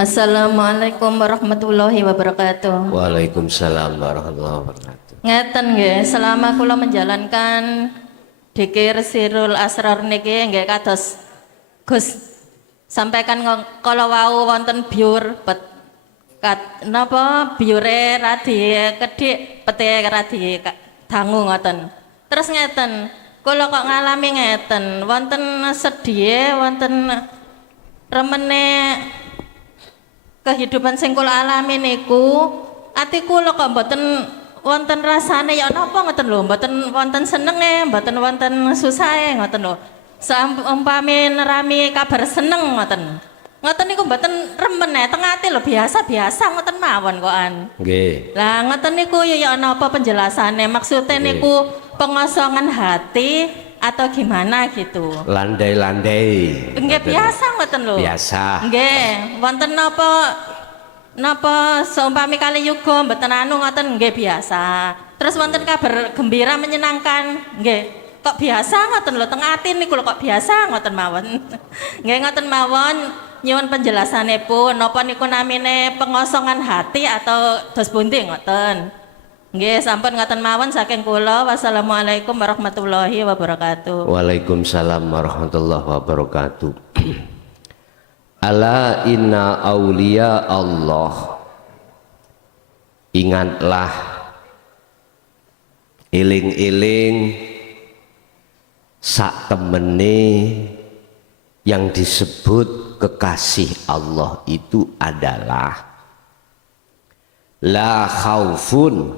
Assalamualaikum warahmatullahi wabarakatuh. Waalaikumsalam warahmatullahi wabarakatuh. Ngeten nggih, selama kula menjalankan dzikir sirul asrar niki nggih kados Gus sampaikan kala wau wonten biur napa biure radi kedhik pete radi dangu ngoten. Terus ngeten, kula kok ngalami ngeten, wonten sedhiye wonten remene kehidupan sing kula alami niku ati kula kok mboten wonten rasane ya napa ngoten lho, mboten wonten senenge, mboten wonten susahe ngoten lho. Saumpami nerami kabar seneng ngoten. Ngoten niku mboten remen teng ati lho, biasa-biasa ngoten mawon kokan. Nggih. Lah ngoten niku ya napa penjelasane? Maksudnya niku pengosongan hati atau gimana gitu. Landai-landai. Nggih biasa ngoten lho. Biasa. Nggih, wonten napa seumpami kali yuga mboten anu ngoten nggih biasa. Terus wonten kabar gembira menyenangkan, nggih. Kok biasa ngoten lho teng ati niku lho kok biasa ngoten mawon. Nggih ngoten mawon nyuwun penjelasanipun napa niku namine pengosongan hati atau dos pundi ngoten. Nggih sampun ngoten mawon saking kula. Wassalamualaikum warahmatullahi wabarakatuh. Waalaikumsalam warahmatullahi wabarakatuh. Ala inna aulia Allah. Ingatlah, iling-iling sak temene yang disebut kekasih Allah itu adalah la khaufun,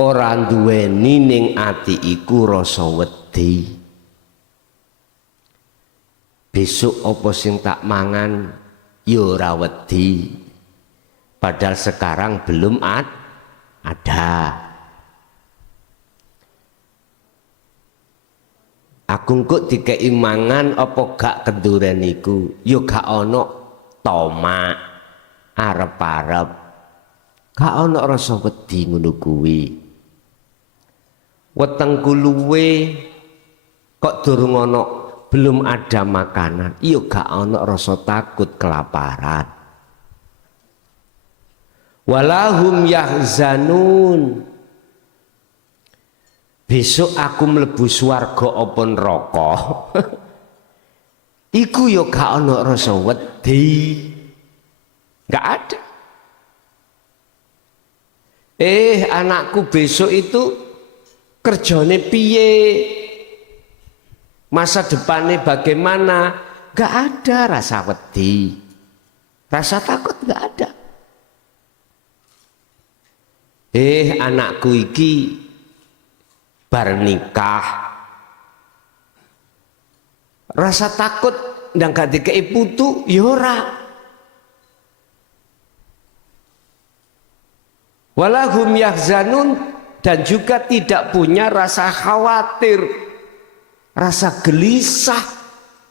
orang duweni ning ati iku rasa wedi. Besok apa sing tak mangan ya ora wedi, padahal sekarang belum ada. Aku kok dikei mangan apa gak kenduren iku ya gak ana tomak arep-arep, gak ana rasa wedi ngono kuwi. Wetengku luwe kok durung ana, belum ada makanan ya gak ana rasa takut kelaparan. Walahum yahzanun, besok aku mlebu swarga apa neraka iku ya gak ana rasa wedi, gak ada. Anakku besok itu kerjane piye, masa depannya bagaimana, gak ada rasa wedi, rasa takut gak ada. Anakku iki bar nikah, rasa takut ndang gak dikei putu ya ora. Walahum yahzanun, dan juga tidak punya rasa khawatir, rasa gelisah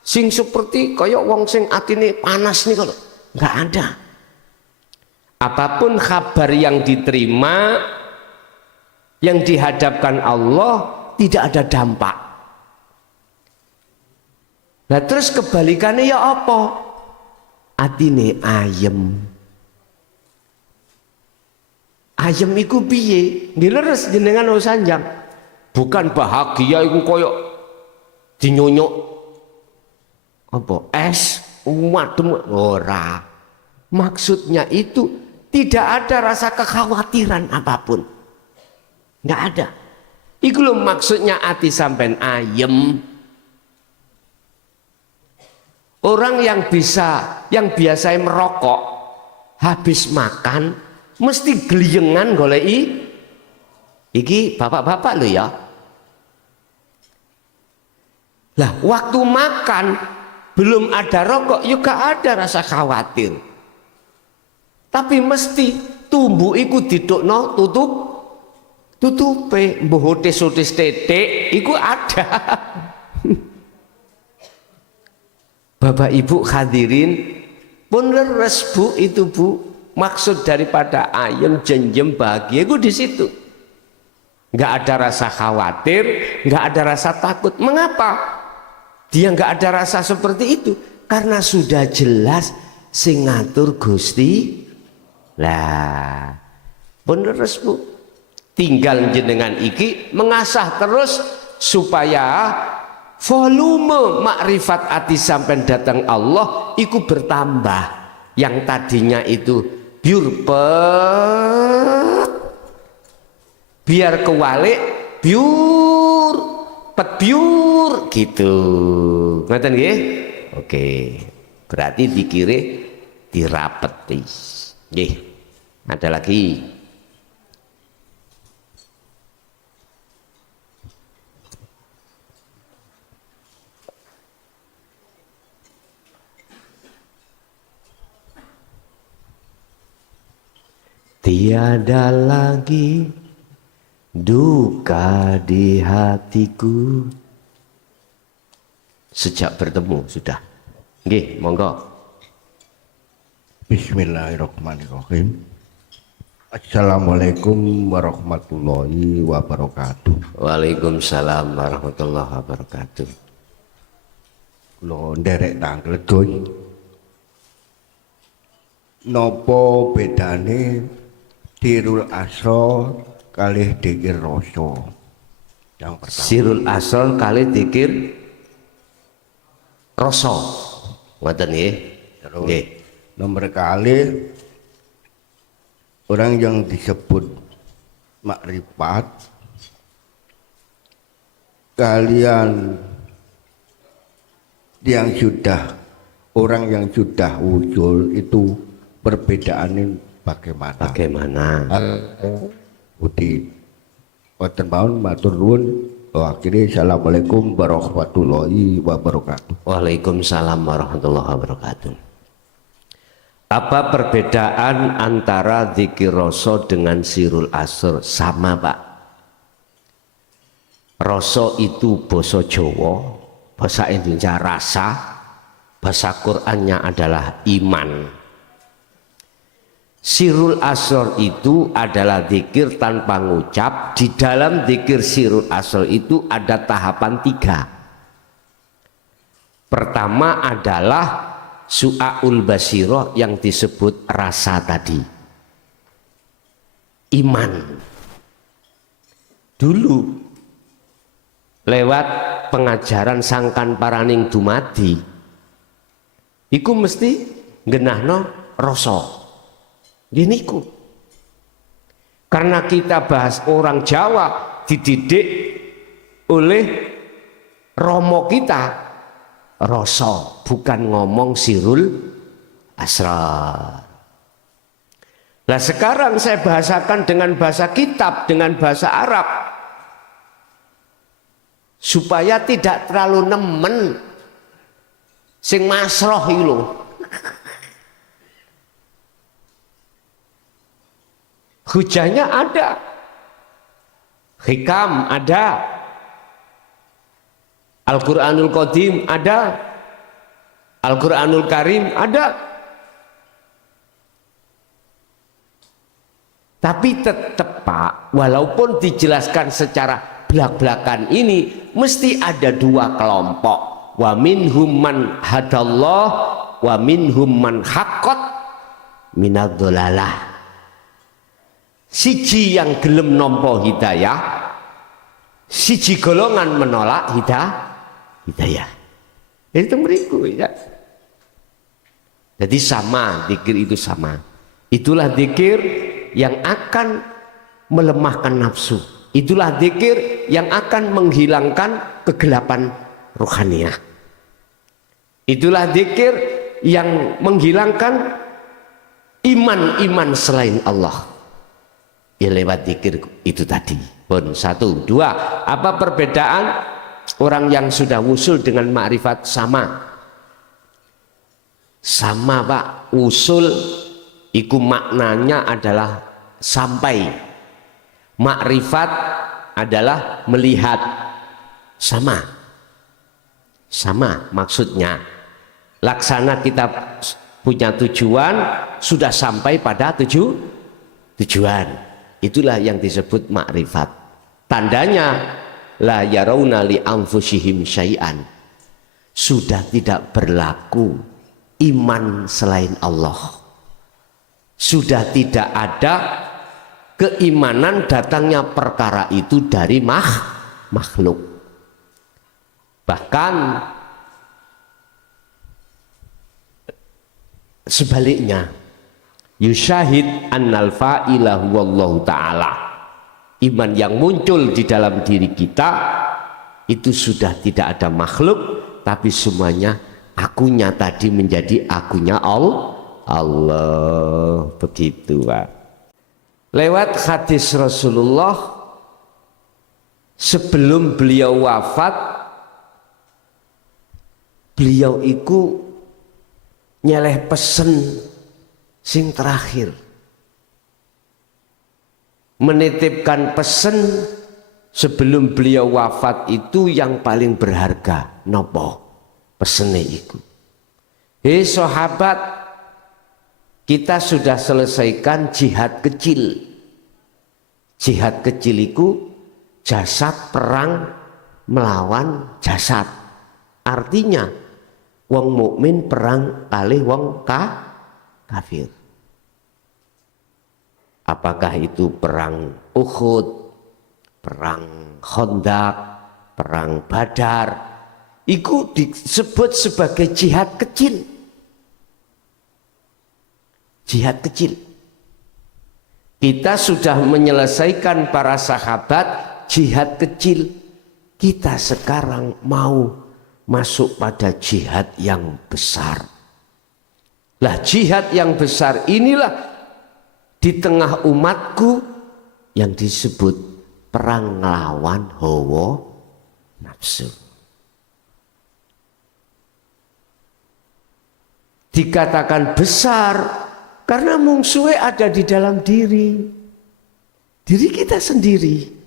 sing seperti kaya wong sing atine panas nih kalau nggak ada. Apapun kabar yang diterima, yang dihadapkan Allah, tidak ada dampak. Nah terus kebalikannya ya apa? Atine ayem. Ayem iku piye? Dileres jenengan sanjang. Bukan bahagia iku koyok dinyonyok apa es wadem, ora. Maksudnya itu tidak ada rasa kekhawatiran apapun, nggak ada. Iku lho maksudnya ati sampean ayem. Orang yang biasa merokok, habis makan mesti geliyengan goleki. Iki bapak-bapak lho ya. Lah waktu makan belum ada rokok juga ada rasa khawatir. Tapi mesti tumbuh iku didukno tutupe, mbuh otis-otis tetek iku ada. Bapak Ibu hadirin pun leres Bu, itu Bu. Maksud daripada ayem jenjem bahagia itu di situ. Nggak ada rasa khawatir, nggak ada rasa takut. Mengapa? Dia nggak ada rasa seperti itu Karena sudah jelas sing ngatur Gusti. Lah, bener Bu. Tinggal jenengan iki mengasah terus supaya volume makrifat ati sampai datang Allah iku bertambah. Yang tadinya itu biar kewalik biur gitu. Ngoten nggih? Oke. Berarti dikire dirapeti. Nggih. Ada lagi. Tiada lagi duka di hatiku sejak bertemu sudah. Nggih, monggo. Bismillahirrahmanirrahim. Assalamualaikum warahmatullahi wabarakatuh. Waalaikumsalam warahmatullahi wabarakatuh. Kula nderek tanglegun. Nopo bedane Sirul Asrar kalih Dzikir Rasa? Yang pertama. Sirul Asrar kali Dzikir Rasa. Ngoten nggih. Nggih. Nomor kali orang yang disebut makrifat kalian yang sudah orang yang sudah wujud itu perbedaannya bagaimana? Bagaimana? Budi wonten mawon matur nuwun. Akhirnya assalamualaikum warahmatullahi wabarakatuh. Waalaikumsalam warahmatullahi wabarakatuh. Apa perbedaan antara Dzikir Rasa dengan Sirul Asrar? Sama Pak. Rasa itu basa Jawa, bahasa Indonesia rasa, bahasa Qur'annya adalah iman. Sirul Asrar itu adalah zikir tanpa ngucap. Di dalam zikir Sirul Asrar itu ada tahapan 3. Pertama adalah Su'aul Basirah yang disebut rasa tadi. Iman. Dulu lewat pengajaran Sangkan Paraning Dumadi iku mesti genahno rasa. Giniku. Karena kita bahas orang Jawa dididik oleh romo kita rasa, bukan ngomong Sirul Asrar. Nah sekarang saya bahasakan dengan bahasa kitab, dengan bahasa Arab supaya tidak terlalu nemen sing masroh iki lho. Hujahnya ada, hikam ada, Al-Quranul Qadim ada, Al-Quranul Karim ada. Tapi tetap Pak, walaupun dijelaskan secara belak-belakan ini, mesti ada 2 kelompok. Wa minhum man hadallah, wa minhum man haqqat minadh-dhalalah. Siji yang gelem nampa hidayah, siji golongan menolak hidayah. Itu mriku ya. Jadi sama, zikir itu sama. Itulah zikir yang akan melemahkan nafsu. Itulah zikir yang akan menghilangkan kegelapan rohaniah. Itulah zikir yang menghilangkan iman-iman selain Allah. Ya lewat zikir itu tadi. Pun 1, 2. Apa perbedaan orang yang sudah wusul dengan makrifat? Sama. Sama Pak. Wusul itu maknanya adalah sampai. Makrifat adalah melihat. Sama. Sama maksudnya. Laksana kita punya tujuan, sudah sampai pada tujuan. Itulah yang disebut makrifat. Tandanya la yarawna li anfusihim syai'an. sudah tidak berlaku iman selain Allah. Sudah tidak ada keimanan datangnya perkara itu dari makhluk. Bahkan sebaliknya, yusyahid annal fa'ilah wallahu ta'ala. Iman yang muncul di dalam diri kita itu sudah tidak ada makhluk, tapi semuanya akunya tadi menjadi akunya Allah. Begitu Pak. Lewat hadis Rasulullah sebelum beliau wafat, beliau iku nyeleh pesen sing terakhir, menitipkan pesen sebelum beliau wafat itu yang paling berharga. Nopo pesene iku? Hei sahabat, kita sudah selesaikan jihad kecil. Jihad kecil itu jasad perang melawan jasad. Artinya wong mukmin perang kalih wong kafir. Apakah itu perang Uhud, perang Khandaq, perang Badar, itu disebut sebagai jihad kecil. Jihad kecil. Kita sudah menyelesaikan para sahabat jihad kecil. Kita sekarang mau masuk pada jihad yang besar. Lah jihad yang besar inilah di tengah umatku yang disebut perang ngelawan hawa nafsu. Dikatakan besar karena musuhnya ada di dalam diri kita sendiri.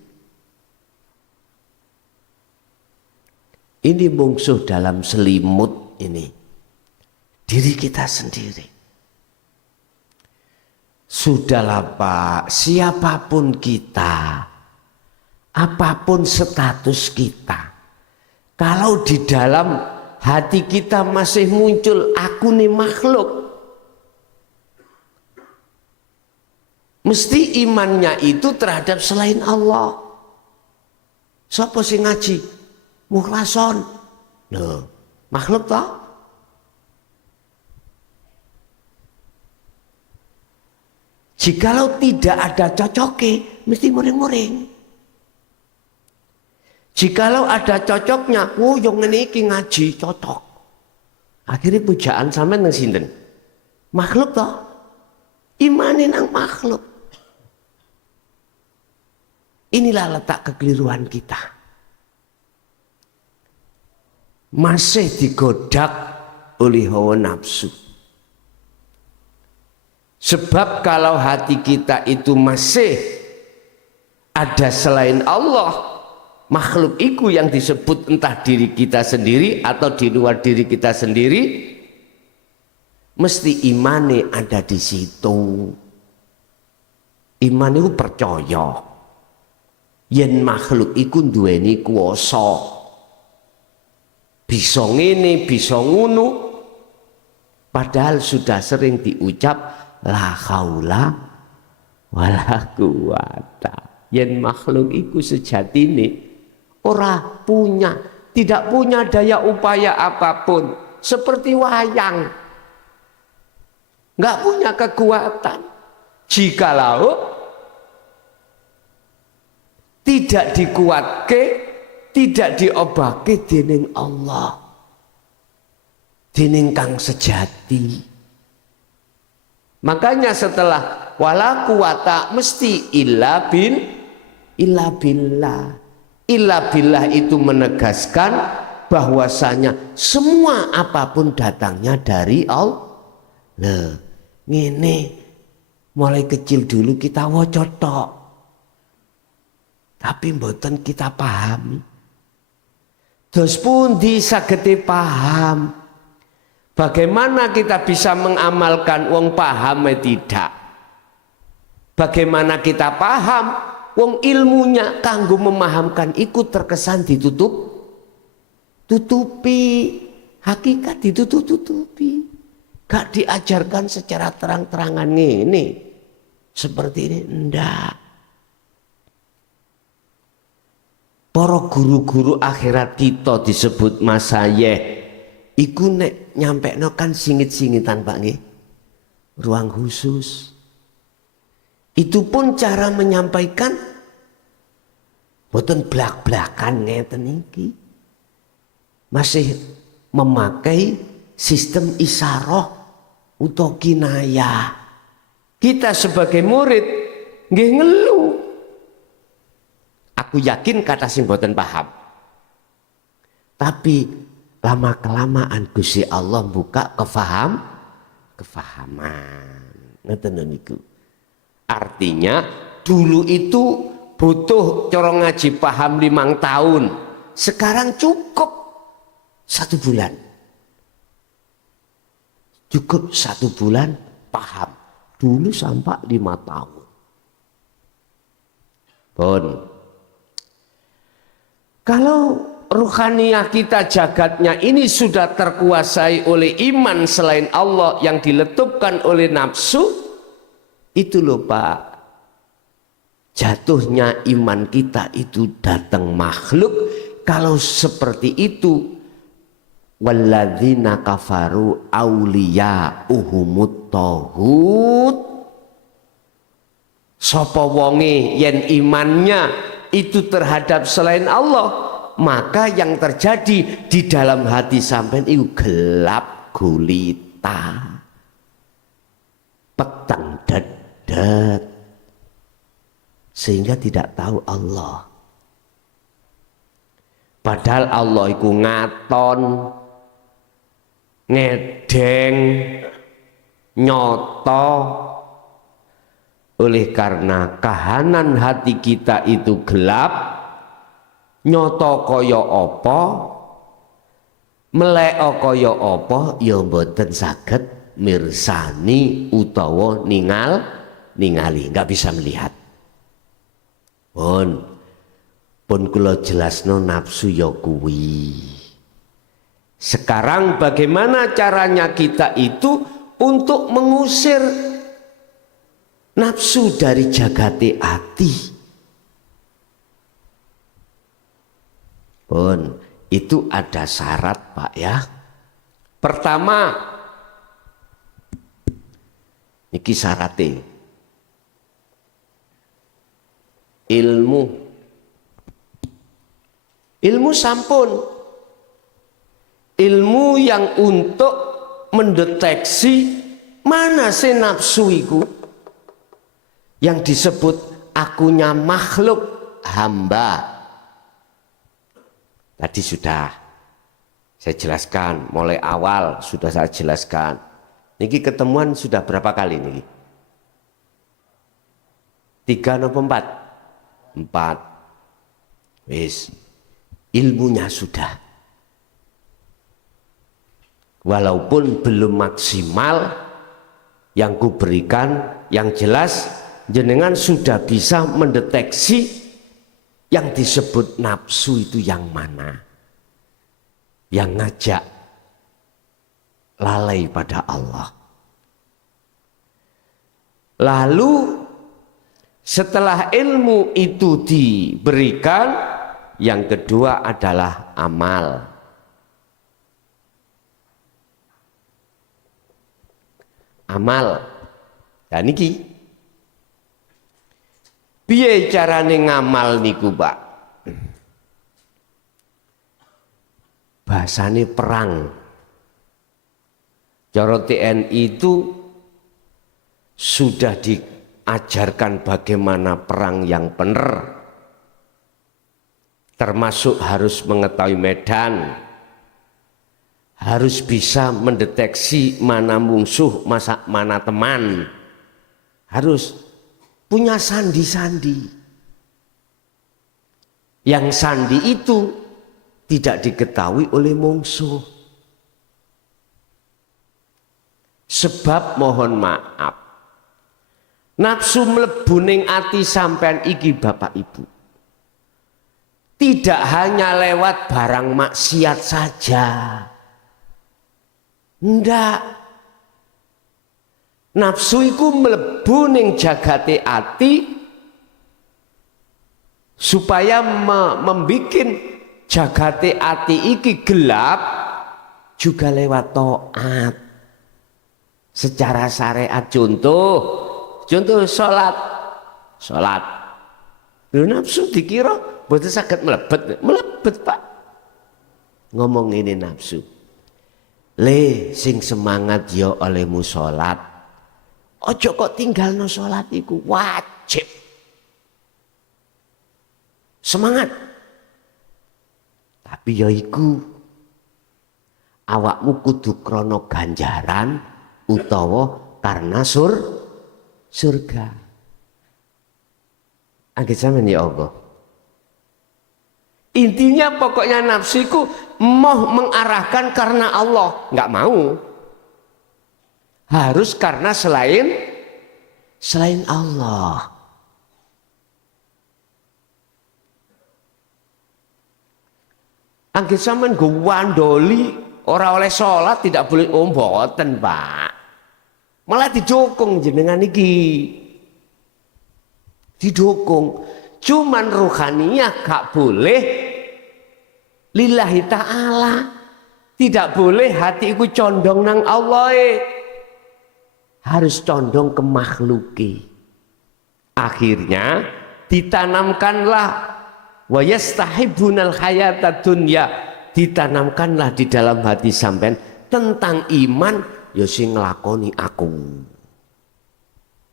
Ini musuh dalam selimut ini, diri kita sendiri. Sudahlah Pak, siapapun kita, apapun status kita, kalau di dalam hati kita masih muncul aku nih makhluk, mesti imannya itu terhadap selain Allah. Siapa sih ngaji? Mukhlason. Loh, makhluk toh? Jikalau tidak ada cocoknya, mesti muring-muring. Jikalau ada cocoknya, oh yang ini ngaji cocok. Akhirnya pujaan sampai nang sinten? Makhluk toh? Imani nang makhluk. Inilah letak kekeliruan kita. Masih digodak oleh hawa nafsu. Sebab kalau hati kita itu masih ada selain Allah, makhluk itu yang disebut entah diri kita sendiri atau di luar diri kita sendiri, mesti imane ada di situ. Iman itu percaya yen makhluk itu duweni kuwasa. Bisa ngene, bisa ngono. Padahal sudah sering diucap la haula wala quwata. Yen makhluk iku sejatine ora punya, tidak punya daya upaya apapun, seperti wayang. Enggak punya kekuatan. Jikalau tidak dikuatke, tidak diobake dening Allah, dening kang sejati. Makanya setelah wala quwata mesti illa billah. Illa billah itu menegaskan bahwasanya semua apapun datangnya dari Allah. Nah, ngene mulai kecil dulu kita waca tok, tapi mboten kita pahami. Terus pun disagete paham. Bagaimana kita bisa mengamalkan wong paham tidak? Bagaimana kita paham wong ilmunya kanggo memahamkan ikut terkesan tutupi. hakikat ditutup-tutupi. Gak diajarkan secara terang-terangan ini. Seperti ini, enggak. Para guru-guru akhirat kita disebut masayeh. Iku nek nyampekno kan singit-singitan Pak nggih. Ruang khusus. Itu pun cara menyampaikan boten blak-blakan ngeten iki. Masih memakai sistem isyarah utawa kinayah. Kita sebagai murid nggih ngeluh. Aku yakin kata sing boten paham. Tapi lama kelamaan Gusti Allah buka kefahaman. Ngeten niku. Artinya dulu itu butuh cara ngaji paham 5 tahun. Sekarang cukup 1 bulan. Cukup 1 bulan paham. Dulu sampai 5 tahun. Pun. Kalau ruhaniyah kita jagatnya ini sudah terkuasai oleh iman selain Allah yang diletupkan oleh nafsu, itu loh Pak, jatuhnya iman kita itu datang makhluk. Kalau seperti itu, walladzina kafaru auliya'uhumut taghut, sapa wonge yen imannya itu terhadap selain Allah, maka yang terjadi di dalam hati sampean itu gelap gulita, peteng dedet, sehingga tidak tahu Allah. Padahal Allah itu ngaton, ngedeng, nyoto. Oleh karena kahanan hati kita itu gelap, nyoto kaya apa, melek kaya apa, ya mboten saged mirsani utawa ningali, nggak bisa melihat. Pun kula jelasno nafsu ya kuwi. Sekarang bagaimana caranya kita itu untuk mengusir nafsu dari jagate ati? Pun itu ada syarat Pak ya. Pertama, iki syaratnya ilmu sampun, ilmu yang untuk mendeteksi mana sih nafsu itu yang disebut akunya makhluk hamba. Tadi sudah saya jelaskan, mulai awal sudah saya jelaskan. Niki ketemuan sudah berapa kali niki? 3 atau 4? 4. Wis, ilmunya sudah. Walaupun belum maksimal yang kuberikan, yang jelas jenengan sudah bisa mendeteksi yang disebut nafsu itu yang mana, yang ngajak lalai pada Allah. Lalu setelah ilmu itu diberikan, yang kedua adalah amal. Amal. Dan niki piye carane ngamal niku, Pak? Bahasane perang. Cara TNI itu sudah diajarkan bagaimana perang yang benar. Termasuk harus mengetahui medan, harus bisa mendeteksi mana musuh, mana teman, harus punya sandi-sandi. Yang sandi itu tidak diketahui oleh musuh. Sebab mohon maaf, nafsu mlebu ning ati sampean iki Bapak Ibu, tidak hanya lewat barang maksiat saja. Ndak. Nafsu iku mlebu ning jagate ati supaya membikin jagate ati iki gelap juga lewat taat. Secara syariat contoh salat. Lho nafsu dikira mboten saged mlebet Pak. Ngomong ini nafsu. Le sing semangat ya olehmu salat. Ojo kok tinggalno salat iku wajib. Semangat. Tapi ya iku awakmu kudu krana ganjaran utawa karena surga. Angger sampeyan ya Allah. Intinya pokoknya nafsiku mau mengarahkan karena Allah, nggak mau. Harus karena selain Allah. Angger sampean go wandoli ora oleh sholat tidak boleh mboten Pak. Malah didukung jenengan iki. Didukung. Cuman ruhaniyah gak boleh lillahi ta'ala. Tidak boleh hati iku condong nang Allah. Harus condong ke makhluki. Akhirnya ditanamkanlah wa yastahibbunal hayata dunya, ditanamkanlah di dalam hati sampean tentang iman ya sing nglakoni aku.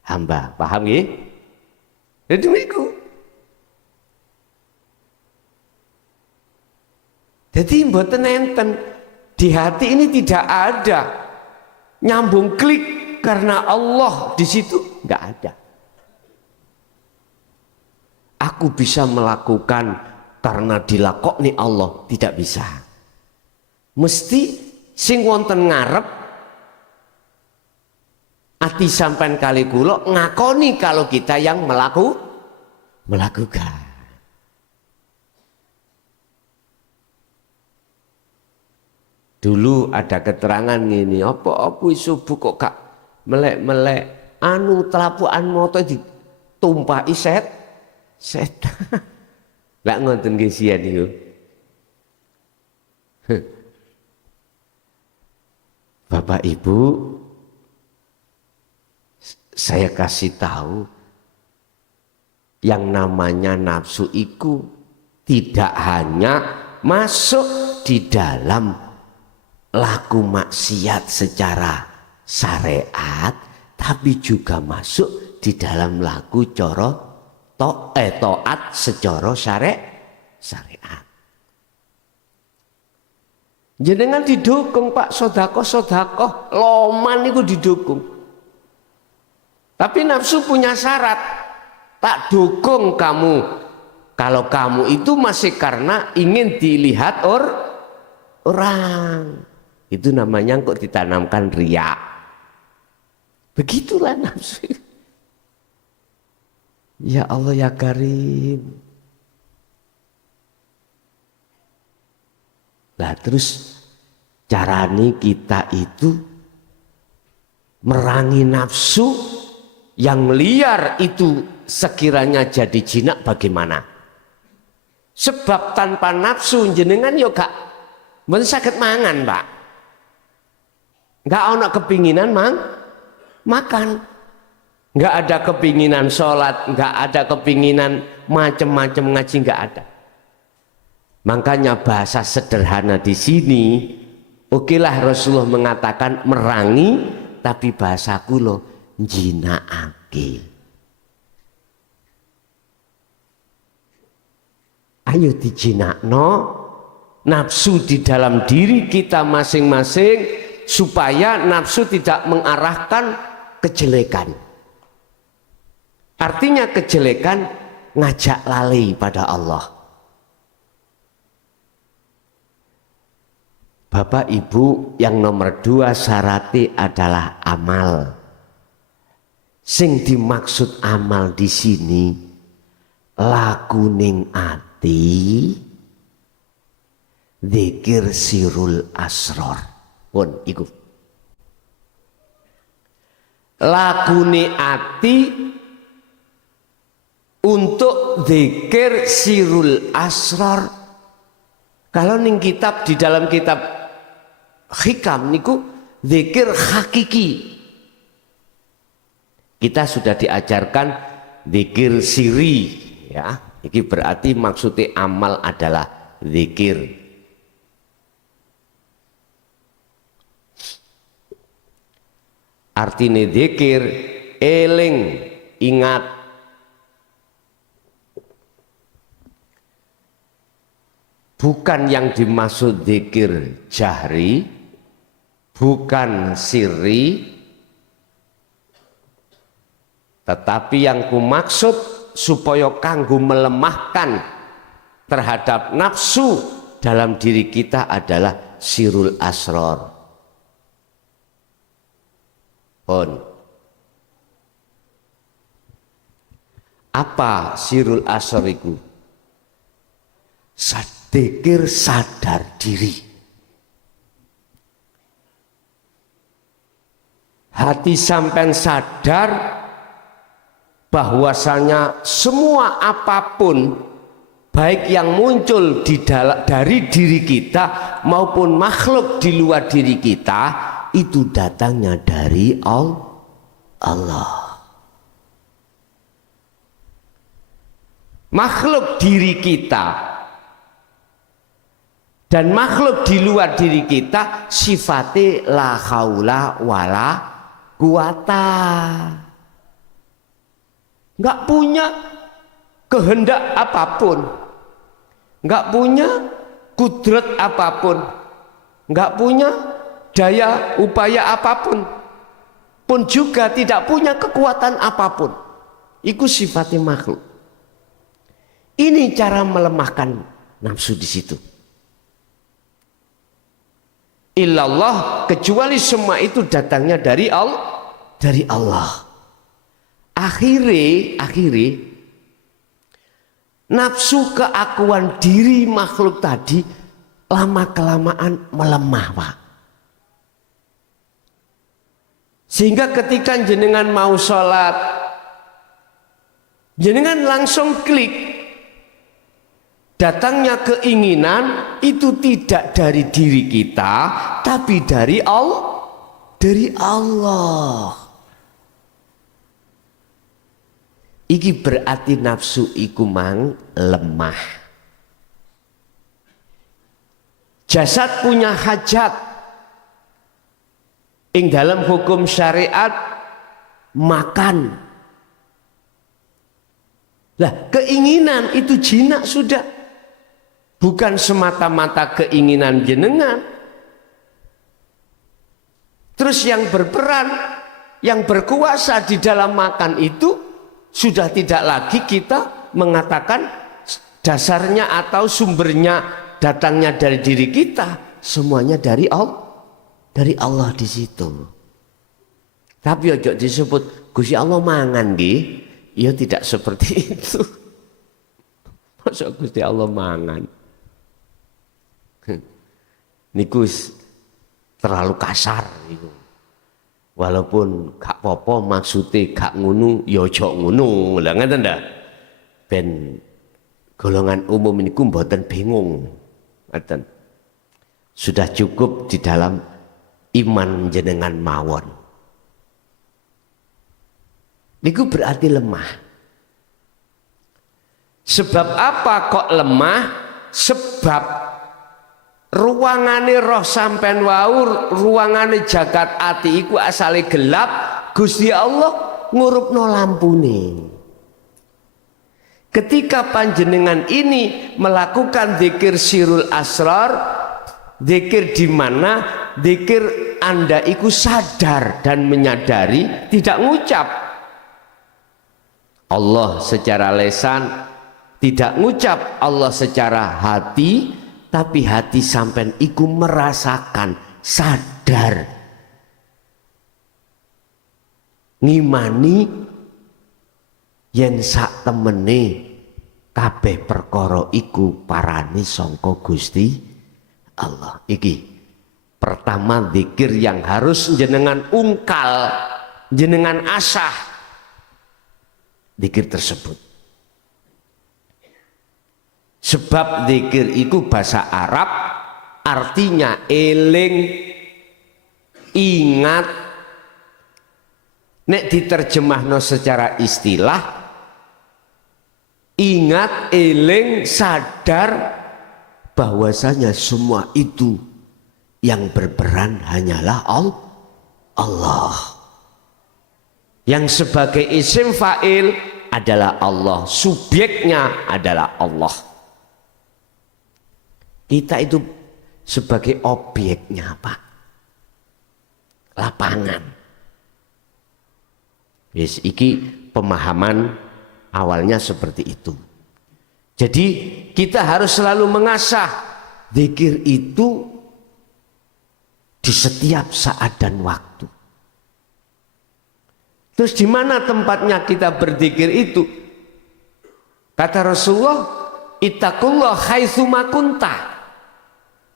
Hamba, paham nggih? Jadi niku. Jadi mboten enten di hati ini tidak ada nyambung klik karena Allah di situ nggak ada. Aku bisa melakukan karena dilakoni Allah, tidak bisa. Mesti sing wonten ngarep ati sampean kali kula ngakoni kalau kita yang melakukan. Dulu ada keterangan ini, apa subuh kok gak melek anu telapukan moto ditumpahi setan. Lah ngoten nggih sian niku. Bapak Ibu, saya kasih tahu yang namanya nafsu itu tidak hanya masuk di dalam laku maksiat secara syariat, tapi juga masuk di dalam laku taat secara syariat. Jenengan didukung Pak, sodakoh loman itu didukung. Tapi nafsu punya syarat, tak dukung kamu kalau kamu itu masih karena ingin dilihat orang. Itu namanya kok ditanamkan riya. Begitulah nafsu. Ya Allah ya Karim. Nah terus caranya kita itu merangi nafsu yang liar itu sekiranya jadi jinak bagaimana? Sebab tanpa nafsu jenengan yo gak mboten saged mangan, Pak. Gak ana kepinginan makan. Gak ada kepinginan sholat, gak ada kepinginan macam-macam ngaji, gak ada. Makanya bahasa sederhana di sini, okelah Rasulullah mengatakan merangi, tapi bahasaku lo njinaake. Ayo dijinakno nafsu di dalam diri kita masing-masing supaya nafsu tidak mengarahkan kejelekan. Artinya kejelekan ngajak lalai pada Allah. Bapak Ibu, yang nomor 2 syaratnya adalah amal. Sing dimaksud amal di sini laku ning ati, zikir sirul asror. Pun iku lagune ati untuk zikir sirul asrar. Kalau ning kitab, di dalam kitab hikam niku zikir hakiki. Kita sudah diajarkan zikir siri, ya. Ini berarti maksudnya amal adalah zikir. Artinya zikir, eling, ingat. Bukan yang dimaksud zikir jahri, bukan sirri, tetapi yang kumaksud supaya kanggo melemahkan terhadap nafsu dalam diri kita adalah sirul asrar. Apa sirul asrar itu? Zikir sadar diri. Hati sampean sadar bahwasanya semua apapun baik yang muncul dari diri kita maupun makhluk di luar diri kita itu datangnya dari Allah. Makhluk diri kita dan makhluk di luar diri kita sifatnya la haula wala quwata. Enggak punya kehendak apapun, enggak punya kudrat apapun, enggak punya daya upaya apapun, pun juga tidak punya kekuatan apapun. Itu sifatnya makhluk. Ini cara melemahkan nafsu di situ. Illallah, kecuali semua itu datangnya dari Allah. Akhirnya nafsu keakuan diri makhluk tadi lama kelamaan melemah, Pak. Sehingga ketika jenengan mau sholat, jenengan langsung klik, datangnya keinginan itu tidak dari diri kita, tapi dari Allah. Iki berarti nafsu iku mang lemah. Jasad punya hajat. Ing dalam hukum syariat makan. Lah keinginan itu jinak sudah. Bukan semata-mata keinginan jenengan. Terus yang berperan, yang berkuasa di dalam makan itu sudah tidak lagi kita mengatakan dasarnya atau sumbernya datangnya dari diri kita. Semuanya dari Allah. Dari Allah di situ. Tapi ojo disebut Gusti Allah mangan nggih. Ya tidak seperti itu. Masa Gusti Allah mangan. Niku terlalu kasar niku. Walaupun gak apa-apa maksudnya gak ngunu ya ojo ngunu. Lah ngoten ta? Ben golongan umum niku mboten bingung. Ngoten. Sudah cukup di dalam iman jenengan mawon. Niku berarti lemah. Sebab apa kok lemah? Sebab ruangane roh sampean wau, ruangane jagat ati iku asale gelap, Gusti Allah ngurupno lampune. Ketika panjenengan ini melakukan zikir sirul asrar, zikir di mana zikir Anda iku sadar dan menyadari, tidak ngucap Allah secara lesan, tidak ngucap Allah secara hati, tapi hati sampean iku merasakan, sadar, ngimani yen sak temene kabeh perkara iku parane sangka Gusti Allah. Iki pertama zikir yang harus jenengan ungkal jenengan asah zikir tersebut. Sebab zikir itu bahasa Arab artinya eling, ingat. Nek diterjemahno secara istilah, ingat, eling, sadar bahwasanya semua itu yang berperan hanyalah Allah. Yang sebagai isim fa'il adalah Allah, subjeknya adalah Allah. Kita itu sebagai objeknya, Pak. Lapangan. Yes, iki pemahaman awalnya seperti itu. Jadi kita harus selalu mengasah zikir itu di setiap saat dan waktu. Terus di mana tempatnya kita berzikir itu? Kata Rasulullah, ittaqullah haitsuma kunta.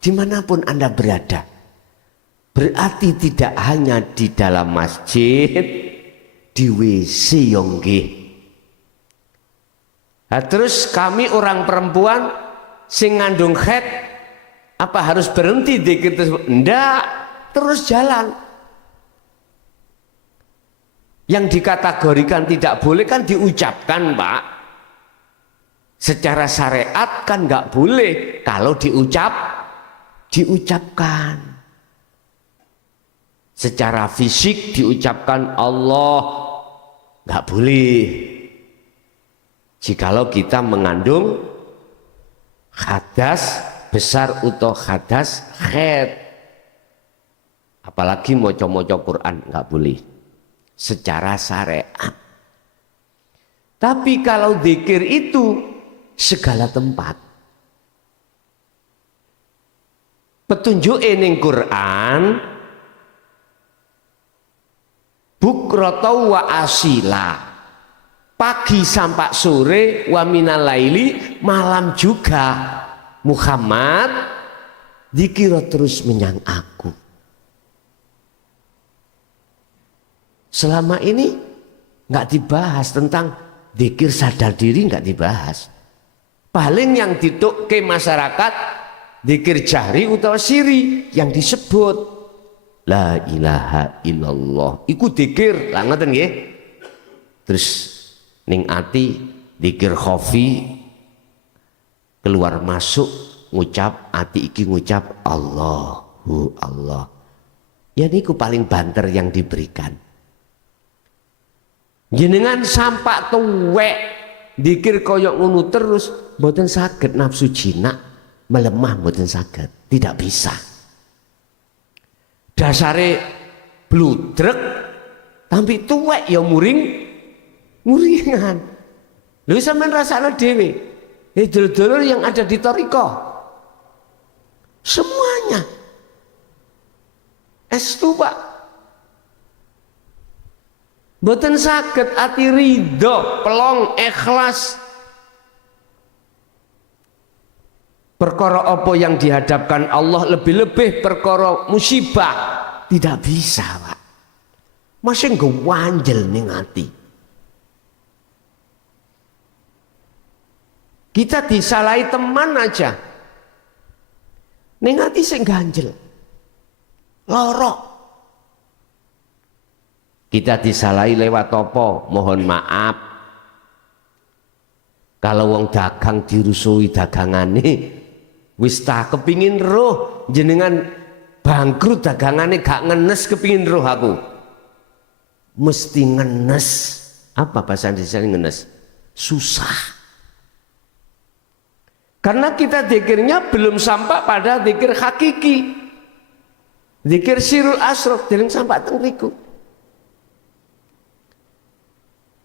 Dimanapun Anda berada. Berarti tidak hanya di dalam masjid, di WC yo nggih. Nah, terus kami orang perempuan sing ngandung haid apa harus berhenti zikir tersebut? Enggak, terus jalan. Yang dikategorikan tidak boleh kan diucapkan, Pak. Secara syariat kan nggak boleh kalau diucapkan. Secara fisik diucapkan Allah nggak boleh. Jikalau kita mengandung hadas besar atau hadas haid, apalagi moco-moco Quran nggak boleh secara syariat. Tapi kalau zikir itu segala tempat. Petunjuk ning Quran bukrata wa asila, pagi sampai sore, wa minal laili, malam juga. Muhammad zikir terus menyang aku. Selama ini nggak dibahas tentang zikir sadar diri, nggak dibahas. Paling yang dituke masyarakat zikir jahri utawa siri yang disebut la ilaha illallah. Iku zikir lah ngoten nggih. Terus ning ati zikir khafi, keluar masuk ngucap, ati iki ngucap Allahu Allah. Ya niku paling banter yang diberikan. Jenengan sampak tuwek zikir koyok ngono terus mboten saged nafsu jinak melemah, mboten saged, tidak bisa. Dasare bludrek tapi tuwek ya muringan. Lho sampean rasane dhewe. Dulur-dulur yang ada di Toriko semuanya estu Pak. Mboten saged ati ridho, pelong, ikhlas. Perkara apa yang dihadapkan Allah, lebih-lebih perkara musibah tidak bisa, Pak. Masih ngewanjel ning ati. Kita disalahi teman aja, ning ati sing ganjel, lorok. Kita disalahi lewat apa? Mohon maaf. Kalau wong dagang dirusui dagangane, wis tak kepingin roh jenengan bangkrut dagangane gak ngenes kepingin roh aku. Mesti ngenes. Apa bahasa Indonesia ngenes? Susah. Karena kita zikirnya belum sampai pada zikir hakiki. Zikir sirul asraf dereng sampai teng riku.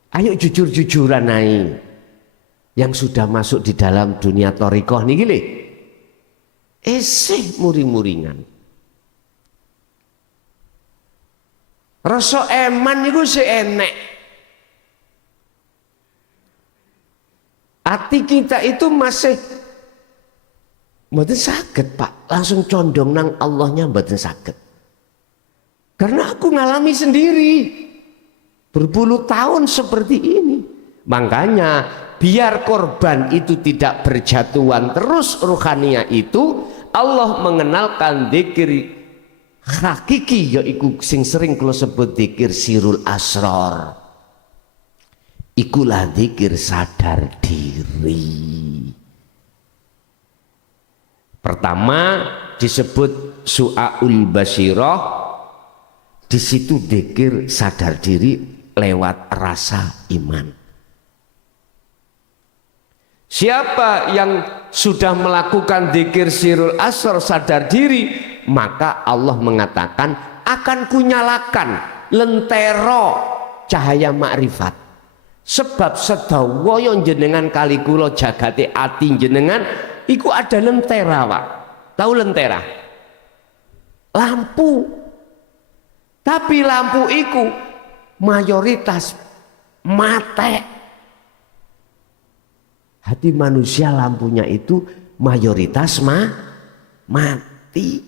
Ayo jujur-jujuran naik yang sudah masuk di dalam dunia torikoh nih gile, muring-muringan. Rasa eman itu seenek. Hati kita itu masih mboten saged Pak, langsung condong nang Allahnya mboten saged. Karena aku ngalami sendiri. Berpuluh tahun seperti ini. Makanya biar korban itu tidak berjatuhan terus rohania itu, Allah mengenalkan zikir hakiki, yaiku sing sering kula sebut zikir sirul asrar. Ikulah zikir sadar diri. Pertama disebut su'aul basirah, di situ zikir sadar diri lewat rasa iman. Siapa yang sudah melakukan zikir sirul asrar sadar diri, maka Allah mengatakan akan kunyalakan lentero cahaya makrifat. Sebab sedawa yang jenengan kali kula jagate ati jenengan iku ada lentera, Pak. Tahu lentera? Lampu. Tapi lampu iku mayoritas mate. Hati manusia lampunya itu mayoritas mati.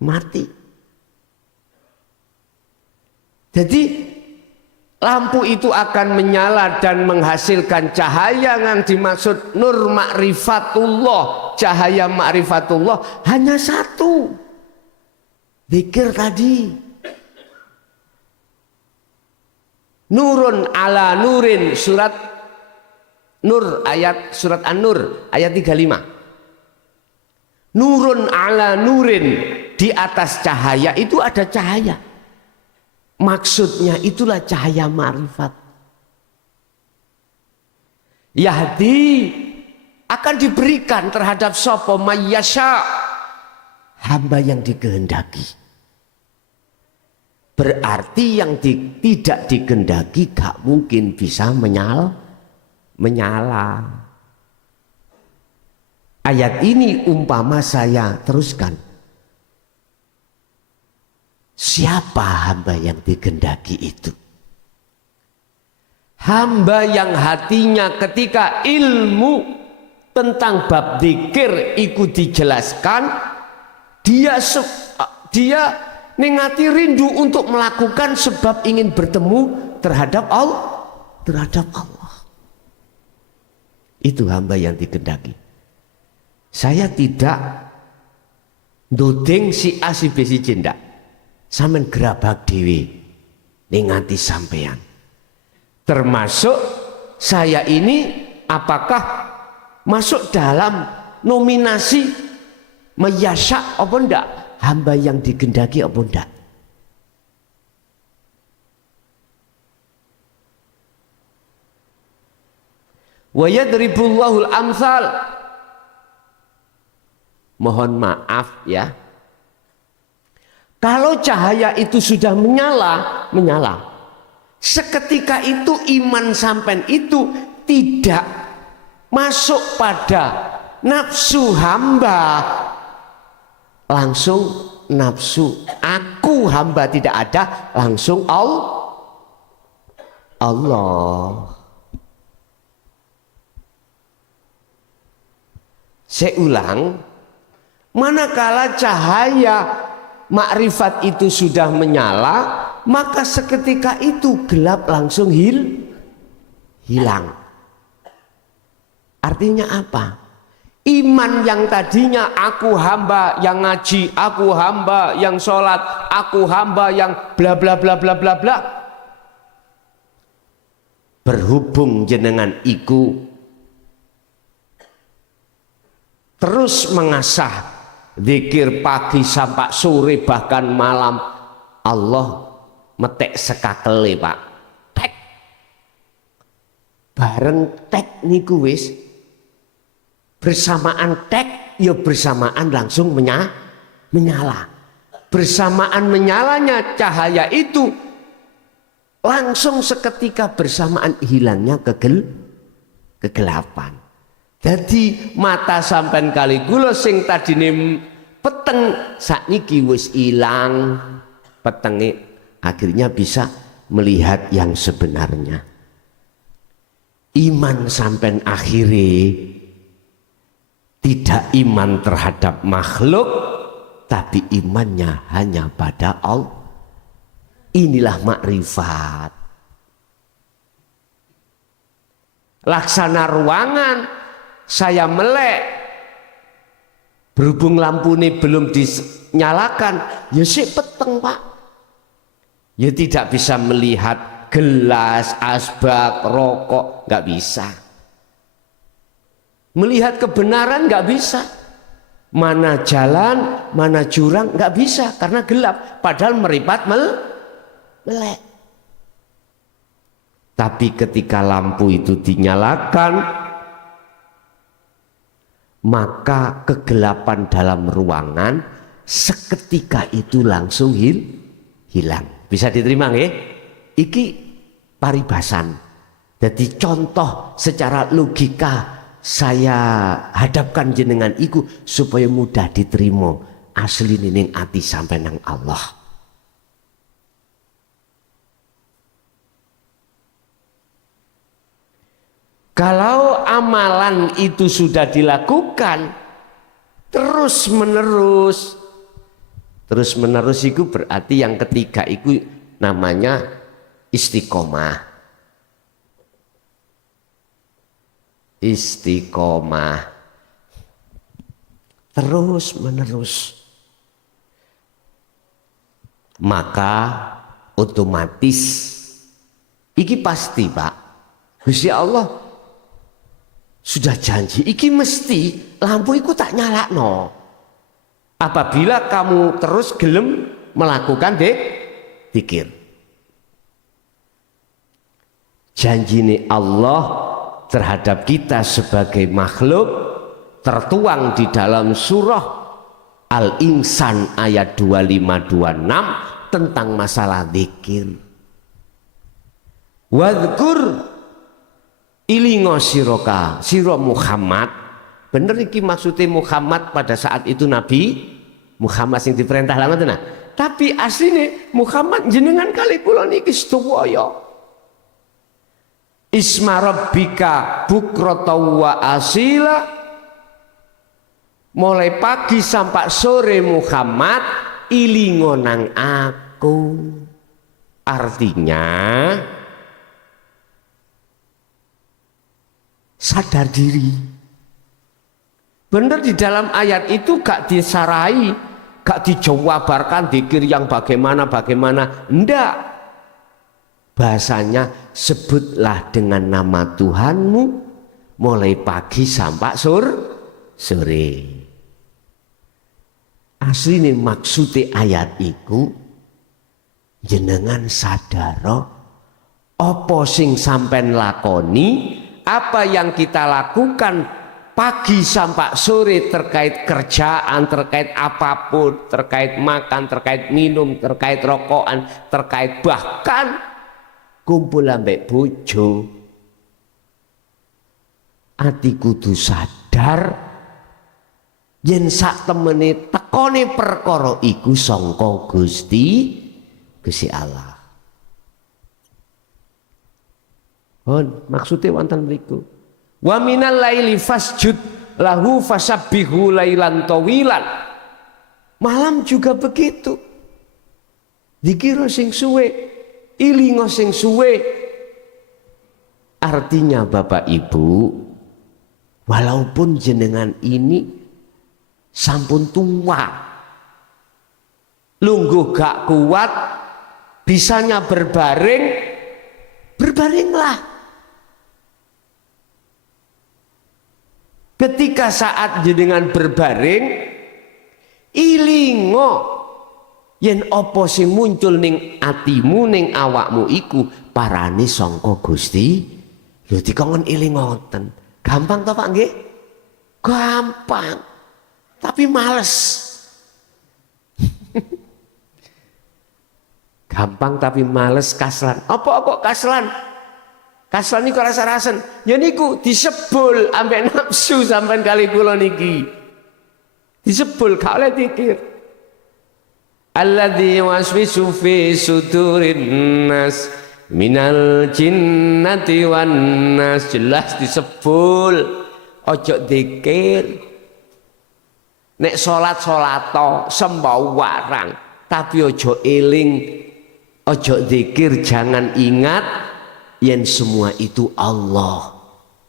Mati. Jadi lampu itu akan menyala dan menghasilkan cahaya yang dimaksud nur ma'rifatullah. Cahaya ma'rifatullah hanya satu. Zikir tadi. Nurun ala nurin, surat Nur, ayat surat An-Nur ayat 35. Nurun ala nurin, di atas cahaya itu ada cahaya. Maksudnya itulah cahaya ma'rifat. Yahdi akan diberikan terhadap sapa mayyasha, hamba yang dikehendaki. Berarti yang tidak dikehendaki gak mungkin bisa menyala. Ayat ini umpama saya teruskan. Siapa hamba yang dikehendaki itu? Hamba yang hatinya ketika ilmu tentang bab zikir ikut dijelaskan, dia ningati rindu untuk melakukan sebab ingin bertemu terhadap Allah. Itu hamba yang dikehendaki. Saya tidak ndodeng si A si B si C ndak. Sampeyan gerabak dhewe ningati sampeyan. Termasuk saya ini apakah masuk dalam nominasi mayasya apa ndak? Hamba yang dikehendaki apa enggak? Wa yadribullahul amsal. Mohon maaf ya. Kalau cahaya itu sudah menyala. Seketika itu iman sampean itu tidak masuk pada nafsu hamba. Langsung nafsu aku hamba tidak ada, langsung Allah. Saya ulang, manakala cahaya makrifat itu sudah menyala, maka seketika itu gelap langsung hilang. Artinya apa? Iman yang tadinya aku hamba yang ngaji, aku hamba yang sholat, aku hamba yang bla bla bla bla bla bla, berhubung jenengan iku terus mengasah zikir pagi sampai sore bahkan malam, Allah metek sekakele, Pak. Tek bareng tek niku wis bersamaan tek, ya bersamaan langsung menyala. Bersamaan menyalanya cahaya itu langsung seketika bersamaan hilangnya kegelapan. Jadi mata sampean kali kula sing tadine peteng sakniki wis ilang petenge, akhirnya bisa melihat yang sebenarnya. Iman sampean akhirnya tidak iman terhadap makhluk, tapi imannya hanya pada Allah. Inilah makrifat. Laksana ruangan saya melek, berhubung lampu ini belum dinyalakan, ya sik peteng Pak. Ya tidak bisa melihat gelas, asbak, rokok, nggak bisa. Melihat kebenaran nggak bisa. Mana jalan, mana jurang, nggak bisa karena gelap. Padahal meripat melek. Tapi ketika lampu itu dinyalakan, maka kegelapan dalam ruangan seketika itu langsung hilang. Bisa diterima nggih? Iki paribasan. Jadi contoh secara logika saya hadapkan jenengan iku supaya mudah diterima asli ning ati sampai nang Allah. Kalau amalan itu sudah dilakukan terus menerus itu berarti yang ketiga itu namanya istiqomah. Istiqomah terus menerus, maka otomatis iki pasti Pak, Gusti Allah sudah janji iki mesti lampu iku tak nyalakno apabila kamu terus gelem melakukan dzikir. Janji ini Allah terhadap kita sebagai makhluk tertuang di dalam surah Al-Insan ayat 25-26 tentang masalah dzikir. Wadhkur ilingo siroka siro Muhammad, bener iki maksudnya Muhammad pada saat itu Nabi Muhammad sing diperintah lama tenan. Tapi aslinya Muhammad jenengan kali kula niki sedaya. Isma rabbika bukrata wa asila, mulai pagi sampai sore Muhammad ilingo nang aku. Artinya sadar diri. Benar di dalam ayat itu gak disarai, gak dijawabarkan dzikir yang bagaimana, enggak. Bahasanya sebutlah dengan nama Tuhanmu mulai pagi sampai sore. Asli ini maksudnya ayat itu jenengan sadaro apa sing sampean lakoni, apa yang kita lakukan pagi sampai sore terkait kerjaan, terkait apapun, terkait makan, terkait minum, terkait rokokan, terkait bahkan kumpul ambek bojo. Ati kudu sadar yen sak temene tekone perkara iku sangka Gusti Allah. Maksudnya wonten mriku. Wa minal laili fasjud lahu fasabbihu lailan tawilan. Malam juga begitu. Dikira sing suwe, ilingo sing suwe. Artinya Bapak Ibu, walaupun jenengan ini sampun tua, lungguh gak kuat, bisanya berbaring, berbaringlah. Ketika saat jenengan berbaring, ilingo yen apa sing muncul ning atimu, ning awakmu iku parane sangka Gusti. Lho dikon iling ngoten. Gampang to Pak nggih? Gampang. Tapi males. Gampang tapi males, kaslan. Apa kok kaslan? Kaslan niku rasa-rasen. Ya niku disebul ambek nafsu sampean kali kula niki. Disebul gak oleh dikir. Alladzi waswisu fi sudurin nas minal jinnati wan nas, jelas disebul. Ojo dikir. Nek salat-salato sembah warang, tapi ojo eling ojo zikir, jangan ingat yen semua itu Allah.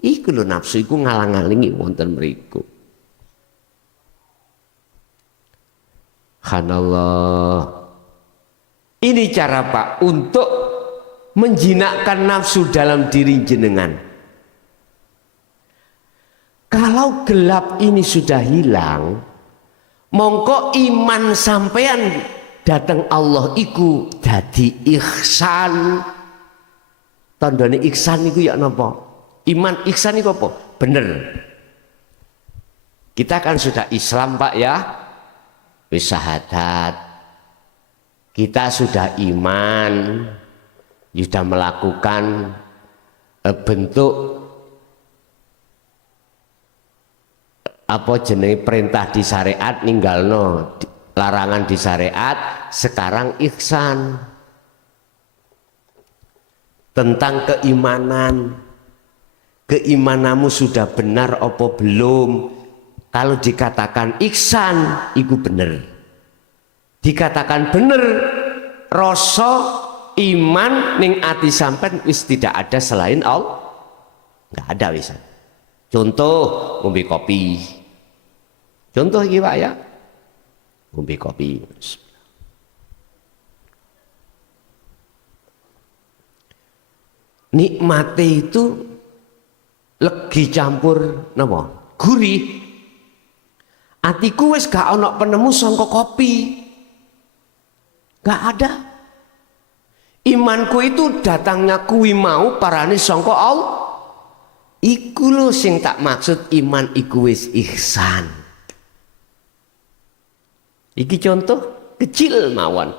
Iku lho nafsu iku ngalang-alingi wonten mriku. Subhanallah. Ini cara Pak untuk menjinakkan nafsu dalam diri jenengan. Kalau gelap ini sudah hilang, mongko iman sampean datang Allah iku dadi ihsan. Tandane ihsan iku ya napa? Iman ihsan iku apa? Bener. Kita kan sudah Islam Pak ya. Wis syahadat. Kita sudah iman, sudah melakukan bentuk apa jenenge perintah di syariat, ninggalno larangan di syariat. Sekarang ihsan tentang keimanan. Keimananmu sudah benar apa belum? Kalau dikatakan ihsan, itu benar. Dikatakan benar, rasa iman ning ati sampean wis tidak ada selain Allah. Enggak ada wis. Contoh ngombe kopi. Contoh iki Pak ya. Ngombe kopi. Nikmate itu legi campur napa? Gurih. Atiku wis gak ana penemu sangka kopi. Gak ada. Imanku itu datangnya kuwi mau parane sangka Allah. Iku lho sing tak maksud iman iku wis ihsan. Iki contoh kecil mawon.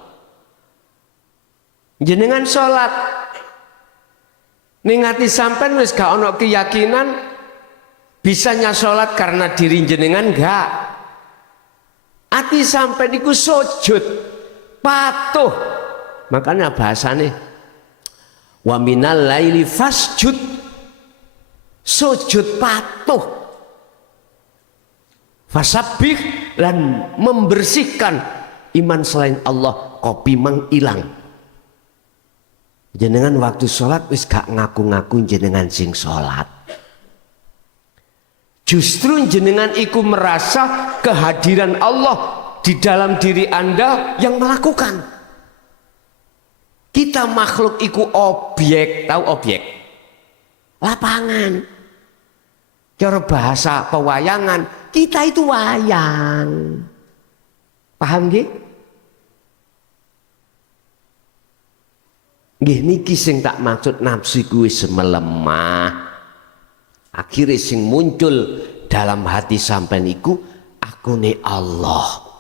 Jenengan salat ning ati sampean wis gak ana keyakinan bisanya salat karena diri jenengan enggak. Ati sampean iku sujud patuh. Makanya bahasane wa minal laili fasjud, sujud patuh. Fasabbih, dan membersihkan iman selain Allah. Kopi menghilang. Jenengan waktu sholat wis gak ngaku-ngaku jenengan sing sholat. Justru jenengan iku merasa kehadiran Allah di dalam diri Anda yang melakukan. Kita makhluk iku objek, tahu objek? Lapangan. Cara bahasa pewayangan, kita itu wayang. Paham nggih? Nggih niki sing tak maksud nafsu iku wis melemah. Akhirnya sing muncul dalam hati sampean iku akune Allah.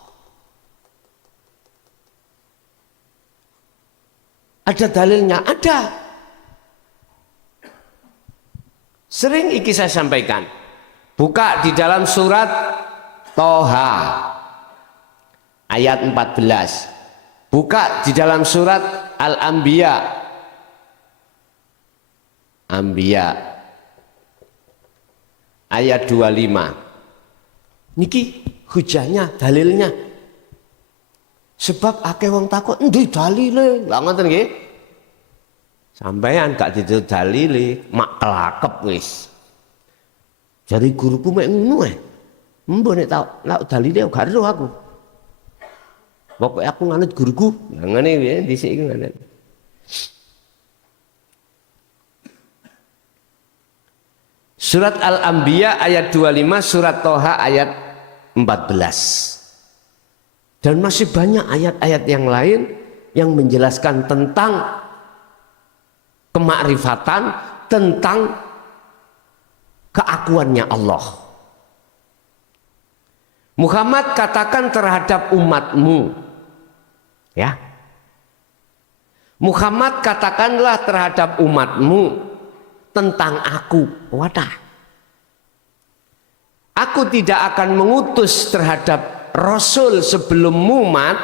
Ada dalilnya? Ada. Sering iki saya sampaikan. Buka di dalam surat Toha ayat 14. Buka di dalam surat Al-Anbiya. Anbiya ayat 25. Niki hujahnya, dalilnya. Sebab akeh wong takut, "Endi dalile?" Lah ngoten nggih. Sampeyan gak ditu dalile, mak kelakep wis. Jadi guruku mek ngono ae. Mbok nek tak dalile gak ero aku. Pokoke aku nganut guruku. Lah ngene piye dhisik iku ngene. Surat Al-Anbiya ayat 25, surat Toha ayat 14. Dan masih banyak ayat-ayat yang lain yang menjelaskan tentang kemakrifatan, tentang keakuannya Allah. Muhammad katakan terhadap umatmu, ya. Muhammad katakanlah terhadap umatmu tentang aku. Wadah. Aku tidak akan mengutus terhadap Rasul sebelummu mat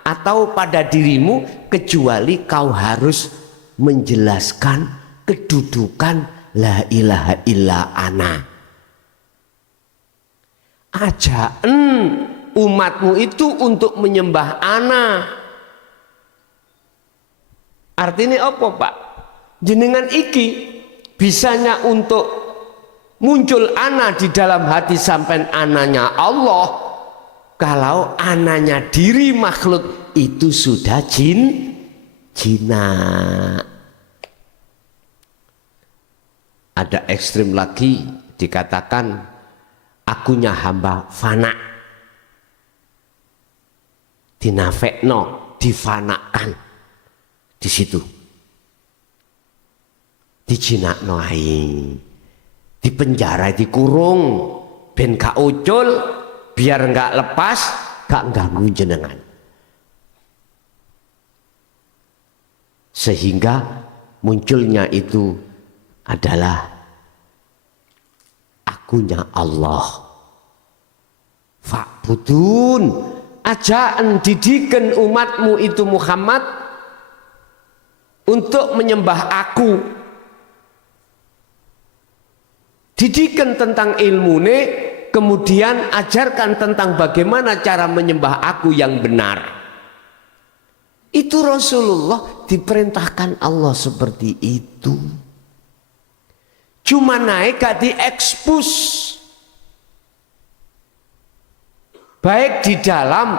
atau pada dirimu kecuali kau harus menjelaskan kedudukan la ilaha illa ana. Ajaan umatmu itu untuk menyembah ana. Artinya apa Pak? Jenengan iki bisanya untuk muncul ana di dalam hati sampai ananya Allah kalau ananya diri makhluk itu sudah jinak. Ada ekstrim lagi dikatakan akunya hamba fana, dinafekno, difanakan di situ, dijinakno ae, dipenjara, dikurung, ben gak ucul, biar gak lepas, gak ganggu jenengan, sehingga munculnya itu adalah akunya Allah. Fa'budun, ajaan didikan umatmu itu Muhammad untuk menyembah aku. Didikan tentang ilmune, kemudian ajarkan tentang bagaimana cara menyembah aku yang benar. Itu Rasulullah diperintahkan Allah seperti itu. Cuma naik gak diekspos, baik di dalam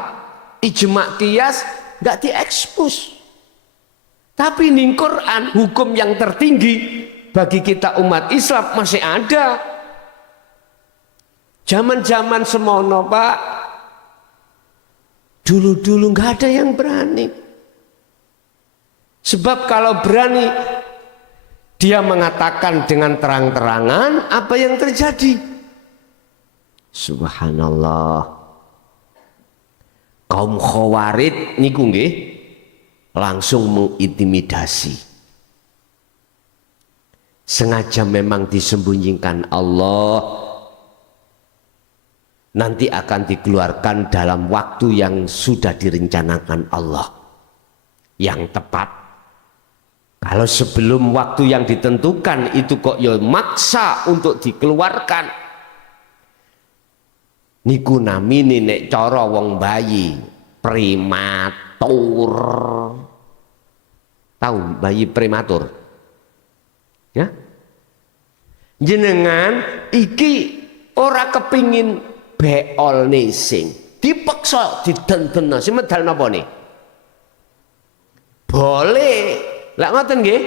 ijma' qiyas gak diekspos. Tapi di Quran hukum yang tertinggi bagi kita umat Islam masih ada. Zaman-zaman semono Pak, dulu-dulu gak ada yang berani. Sebab kalau berani dia mengatakan dengan terang-terangan apa yang terjadi. Subhanallah. Kaum Khawarij niku nggih langsung mengintimidasi. Sengaja memang disembunyikan Allah. Nanti akan dikeluarkan dalam waktu yang sudah direncanakan Allah. Yang tepat. Kalau sebelum waktu yang ditentukan itu kok ya maksa untuk dikeluarkan. Niku namine nek cara wong bayi prematur. Tahu bayi prematur? Ya? Jenengan iki ora kepingin beol nising, dipaksa didenten sing medal napa nih? Boleh. Lah ngoten nggih.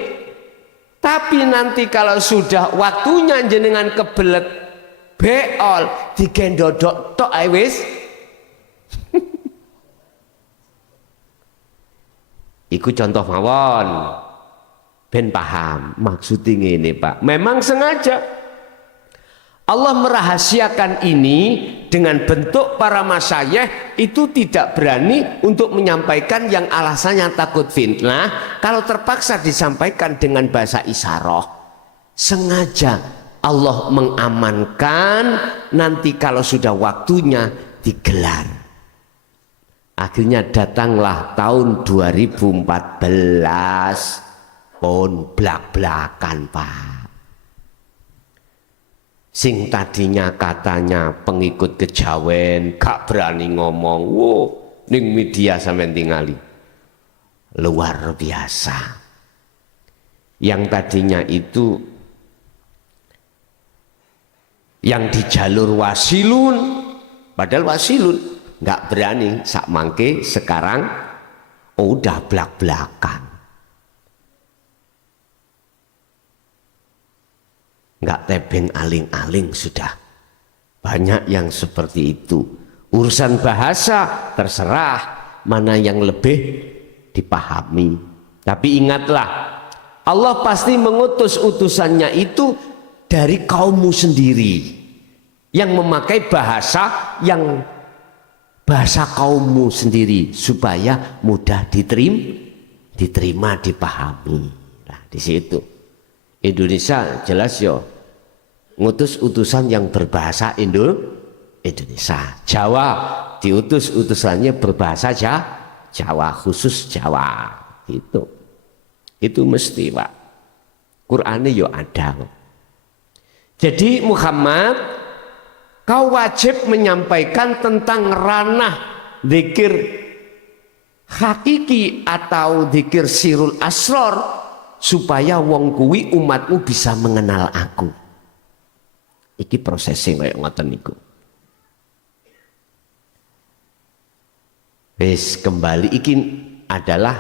Tapi nanti kalau sudah waktunya jenengan kebelet beol digendodok tok ae wis. Iku contoh mawon. Ben paham maksudnya ngene Pak. Memang sengaja Allah merahasiakan ini dengan bentuk para masyayikh itu tidak berani untuk menyampaikan yang alasannya takut fitnah. Kalau terpaksa disampaikan dengan bahasa isyarah, sengaja Allah mengamankan nanti kalau sudah waktunya digelar. Akhirnya datanglah tahun 2014 pun belak-belakan Pak. Sing tadinya katanya pengikut kejawen gak berani ngomong, wow, ning media sampean tingali luar biasa. Yang tadinya itu yang di jalur wasilun, padahal wasilun gak berani, sak mangke sekarang udah belak-belakan. Nggak tebeng aling-aling sudah. Banyak yang seperti itu. Urusan bahasa terserah mana yang lebih dipahami. Tapi ingatlah, Allah pasti mengutus utusannya itu dari kaummu sendiri yang memakai bahasa yang bahasa kaummu sendiri supaya mudah diterima, dipahami. Nah, di situ Indonesia jelas yo ngutus utusan yang berbahasa Indonesia. Jawa diutus utusannya berbahasa Jawa, khusus Jawa. Itu mesti Pak. Qur'ane yo ada. Jadi Muhammad, kau wajib menyampaikan tentang ranah zikir hakiki atau zikir sirul asror supaya wong kuwi umatmu bisa mengenal aku. Iki prosesnya kayak ngoten niku. Wis kembali iki adalah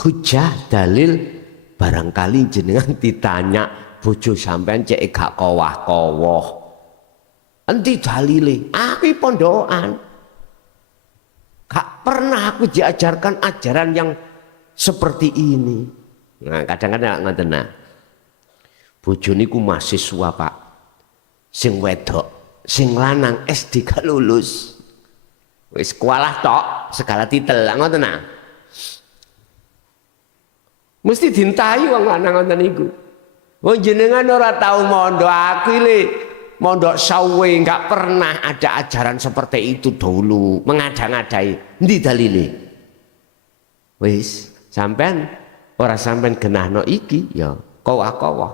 hujah dalil barangkali jenengan ditanya bojo sampean cek gak kowah-kowah. Endi dalile? Aku pondokan. Gak pernah aku diajarkan ajaran yang seperti ini. Nah, kadang-kadang ngoten nah. Bojo niku mahasiswa, Pak. Sing wedok, sing lanang SD gak lulus. Wis sekolah tok, segala titel ngoten nah. Mesti dintahi wong lanang ngoten niku. Wong jenengan ora tau mondok, aku iki mondok sawe enggak pernah ada ajaran seperti itu dulu, mengada-ngadai. Endi dalile? Wis, sampean ora sampean genahno iki ya kowah-kowah.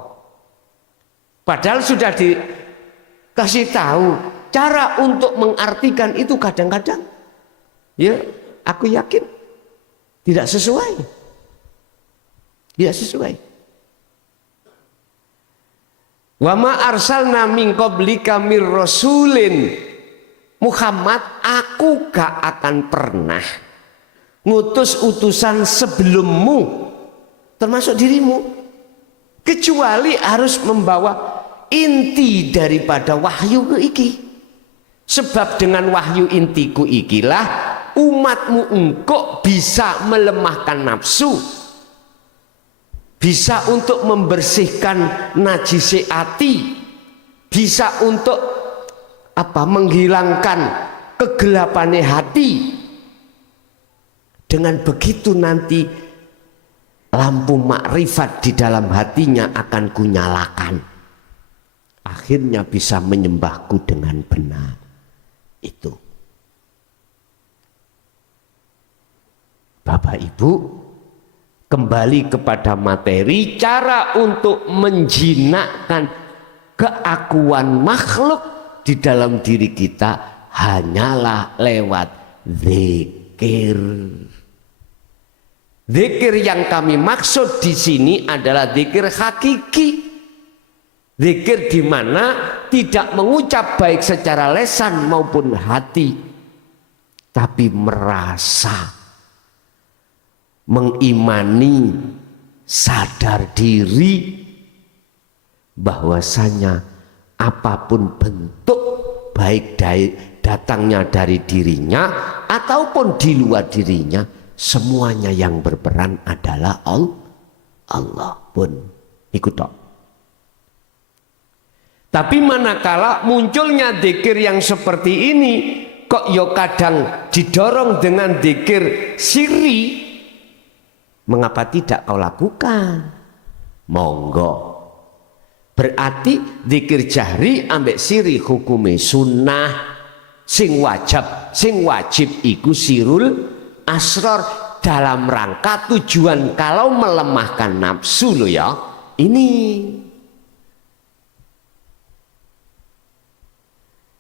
Padahal sudah dikasih tahu cara untuk mengartikan itu kadang-kadang ya aku yakin tidak sesuai. Tidak sesuai. Wa ma arsalna min qablika mir rasulin. Muhammad, aku gak akan pernah ngutus utusan sebelummu termasuk dirimu kecuali harus membawa inti daripada wahyu iki. Sebab dengan wahyu intiku ikilah umatmu engkau bisa melemahkan nafsu, bisa untuk membersihkan najis hati, bisa untuk menghilangkan kegelapan hati. Dengan begitu nanti lampu makrifat di dalam hatinya akan kunyalakan. Akhirnya bisa menyembahku dengan benar. Itu. Bapak Ibu, kembali kepada materi, cara untuk menjinakkan keakuan makhluk di dalam diri kita hanyalah lewat zikir. Zikir yang kami maksud di sini adalah zikir hakiki. Zikir di mana tidak mengucap baik secara lesan maupun hati, tapi merasa, mengimani, sadar diri bahwasanya apapun bentuk baik datangnya dari dirinya ataupun di luar dirinya, semuanya yang berperan adalah Allah pun ikut tok. Tapi manakala munculnya zikir yang seperti ini, kok yo kadang didorong dengan zikir sirri, mengapa tidak kau lakukan? Monggo. Berarti zikir jahri ambek sirri hukume sunnah, sing wajib iku sirul asror, dalam rangka tujuan kalau melemahkan nafsu lo ya. Ini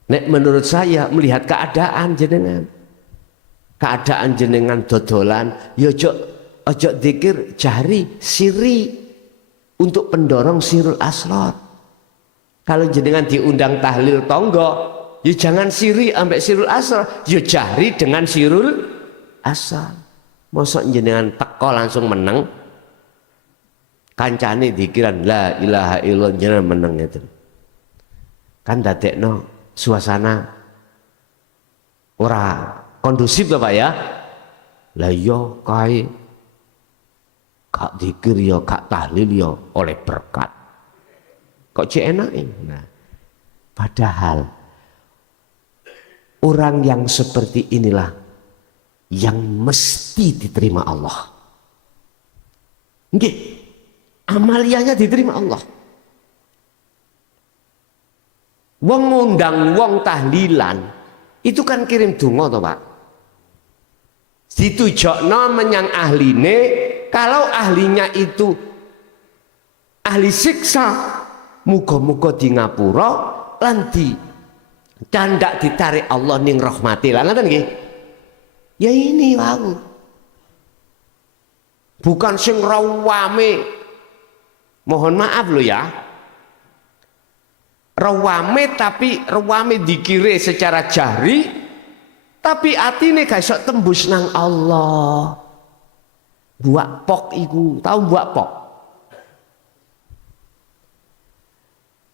nek menurut saya melihat keadaan jenengan dodolan, ya ojo zikir jahri sirri untuk pendorong sirul asror. Kalau jenengan diundang tahlil tonggo, ya jangan sirri ambek sirul asror, ya jahri dengan sirul asror. Mosok jenengan teko langsung meneng, kancane dikiran la ilaha illallah jenengan meneng itu, kan dadekno suasana ora kondusif to Pak ya. Lah yo kae kak zikir yo kak tahlil yo oleh berkat kok cek enake. Nah, padahal orang yang seperti inilah yang mesti diterima Allah. Nggih, amaliyahnya diterima Allah. Wong ngundang wong tahlilan itu kan kirim donga to Pak, ditujokno menyang ahline. Kalau ahlinya itu ahli siksa, muga-muga di ngapura lan di candak ditarik Allah ning rahmati lan ngoten nggih. Ya ini wau bukan sing rawame. Mohon maaf lo ya. Rawame tapi rawame dikire secara jahri, tapi atine gak iso tembus nang Allah. Buak pok iku, tahu buak pok?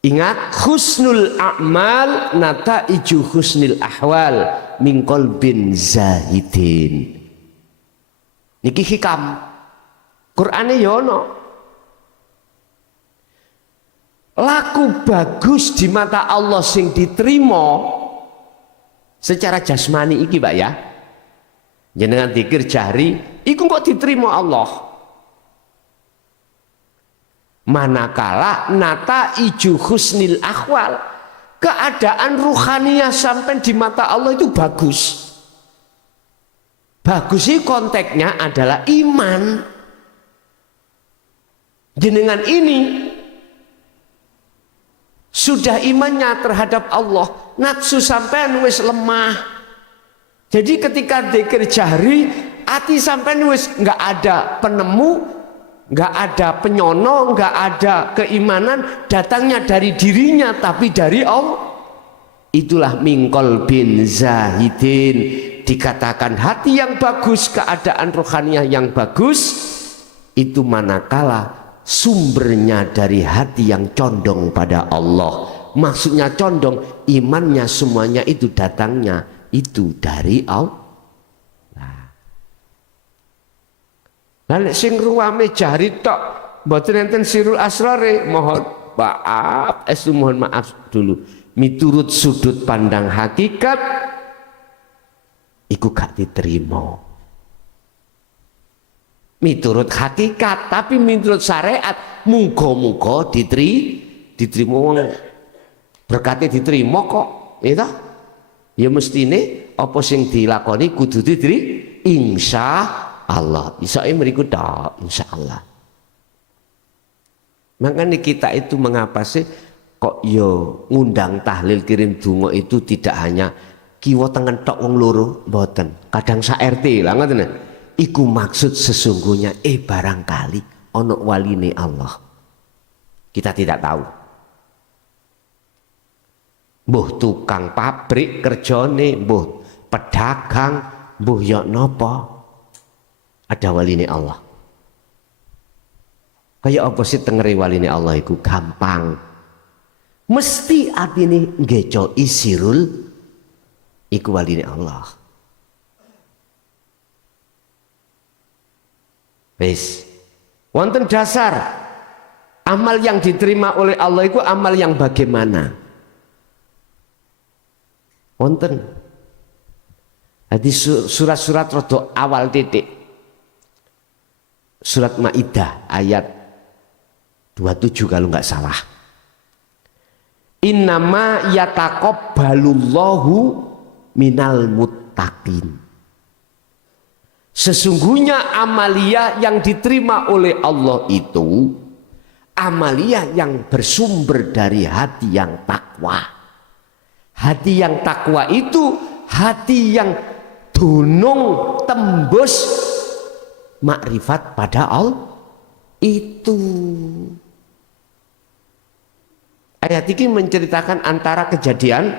Ingat, husnul a'mal nataiju husnil ahwal min qalbin zahidin. Niki hikam Qur'ane ya ono. Laku bagus di mata Allah sing diterima secara jasmani iki Pak ya. Jenengan zikir jahri iku kok diterima Allah. Manakala nata iju husnil ahwal, keadaan ruhaniyah sampai di mata Allah itu bagus. Bagus sih konteksnya adalah iman. Jenengan ini sudah imannya terhadap Allah, nafsu sampean wis lemah. Jadi ketika dzikir jahri, hati sampean wis nggak ada penemu, nggak ada penyono, nggak ada keimanan, datangnya dari dirinya tapi dari Allah. Itulah mingkol bin zahidin, dikatakan hati yang bagus, keadaan rohaniah yang bagus, itu manakala sumbernya dari hati yang condong pada Allah. Maksudnya condong, imannya semuanya itu datangnya itu dari Allah. Nek sing ruwame jahri tok mboten enten sirul asrare, mohon maaf, mohon maaf dulu. Miturut sudut pandang hakikat iku gak diterima. Miturut hakikat, tapi miturut syariat muga-muga diterima wong berkate diterima kok, ya ya mestine apa sing dilakoni kudu diterima insya Allah. Isa'e mriku tok insyaallah. Makanya kita itu mengapa sih kok yo ngundang tahlil kirim donga itu tidak hanya kiwa tengen tok wong loro, mboten. Kadang sak RT lah ngoten. Iku maksud sesungguhnya barangkali ono waline Allah. Kita tidak tahu. Mbuh tukang pabrik kerjane, mbuh pedagang, mbuh yo napa. Ada waline Allah. Kayak apa sih tengeri waline Allah itu gampang. Mesti artine ngeco isirul iku waline Allah. Wis. Wonten dasar amal yang diterima oleh Allah itu amal yang bagaimana? Wonten. Hadis surat-surat rodo awal titik. Surat Maidah ayat 27 kalau nggak salah. Innama yataqabbalullahu minal muttaqin. Sesungguhnya amalia yang diterima oleh Allah itu amalia yang bersumber dari hati yang takwa. Hati yang takwa itu hati yang dunung tembus makrifat pada Allah itu. Ayat ini menceritakan antara kejadian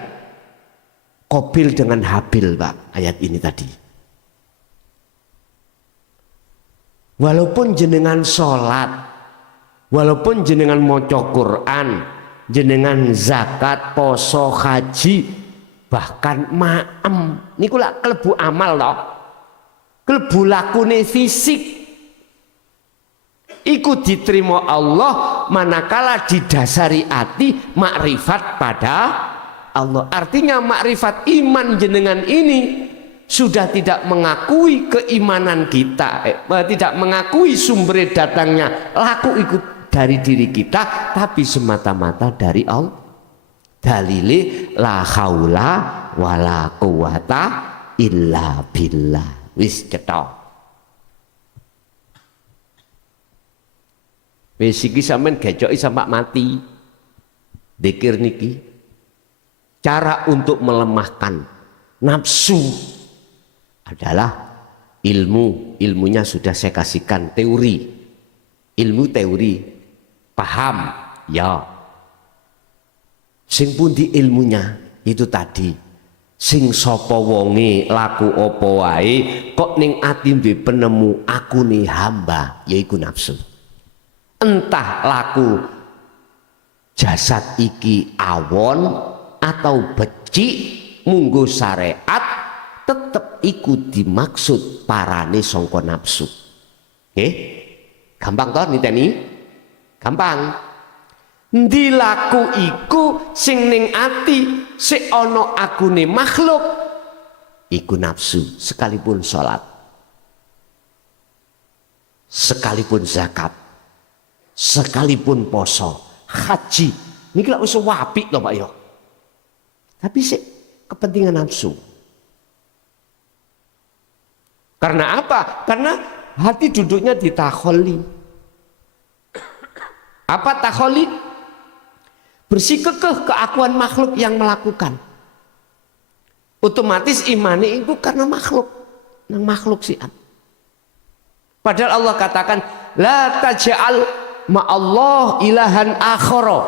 Qabil dengan Habil, Pak. Ayat ini tadi. Walaupun jenengan sholat, walaupun jenengan maca Quran, jenengan zakat, poso, haji, bahkan ma'am, niku lak kelebu amal loh. Kelebu lakune fisik iku diterima Allah manakala didasari hati makrifat pada Allah. Artinya makrifat iman jenengan ini sudah tidak mengakui keimanan kita, tidak mengakui sumber datangnya laku ikut dari diri kita, tapi semata-mata dari Allah. Dalile la haula wala quwata illa billah. Wis cetok. Wis iki sampean gecoki sampai mati. Dzikir niki cara untuk melemahkan nafsu adalah ilmunya sudah saya kasihkan teori, ilmu teori, paham ya. Sing pundi ilmunya itu tadi, sing sapa wonge laku apa wae kok ning ati duwe penemu aku nih hamba, yaiku nafsu. Entah laku jasad iki awon atau becik munggo syariat, tetep iku dimaksud parane sangka nafsu. Nggih? Gampang toh niteni? Gampang. Ndi laku iku sing ning ati sik ana akune makhluk, iku nafsu. Sekalipun salat, sekalipun zakat, sekalipun poso, haji, niki lak wis apik lho Pak yo. Tapi sik kepentingan nafsu. Karena apa? Karena hati duduknya di takholi. Apa takholi? Bersikukuh keakuan makhluk yang melakukan. Otomatis imani itu karena makhluk, nang makhluk sih. Padahal Allah katakan la taj'al ma'allah ilahan akhara.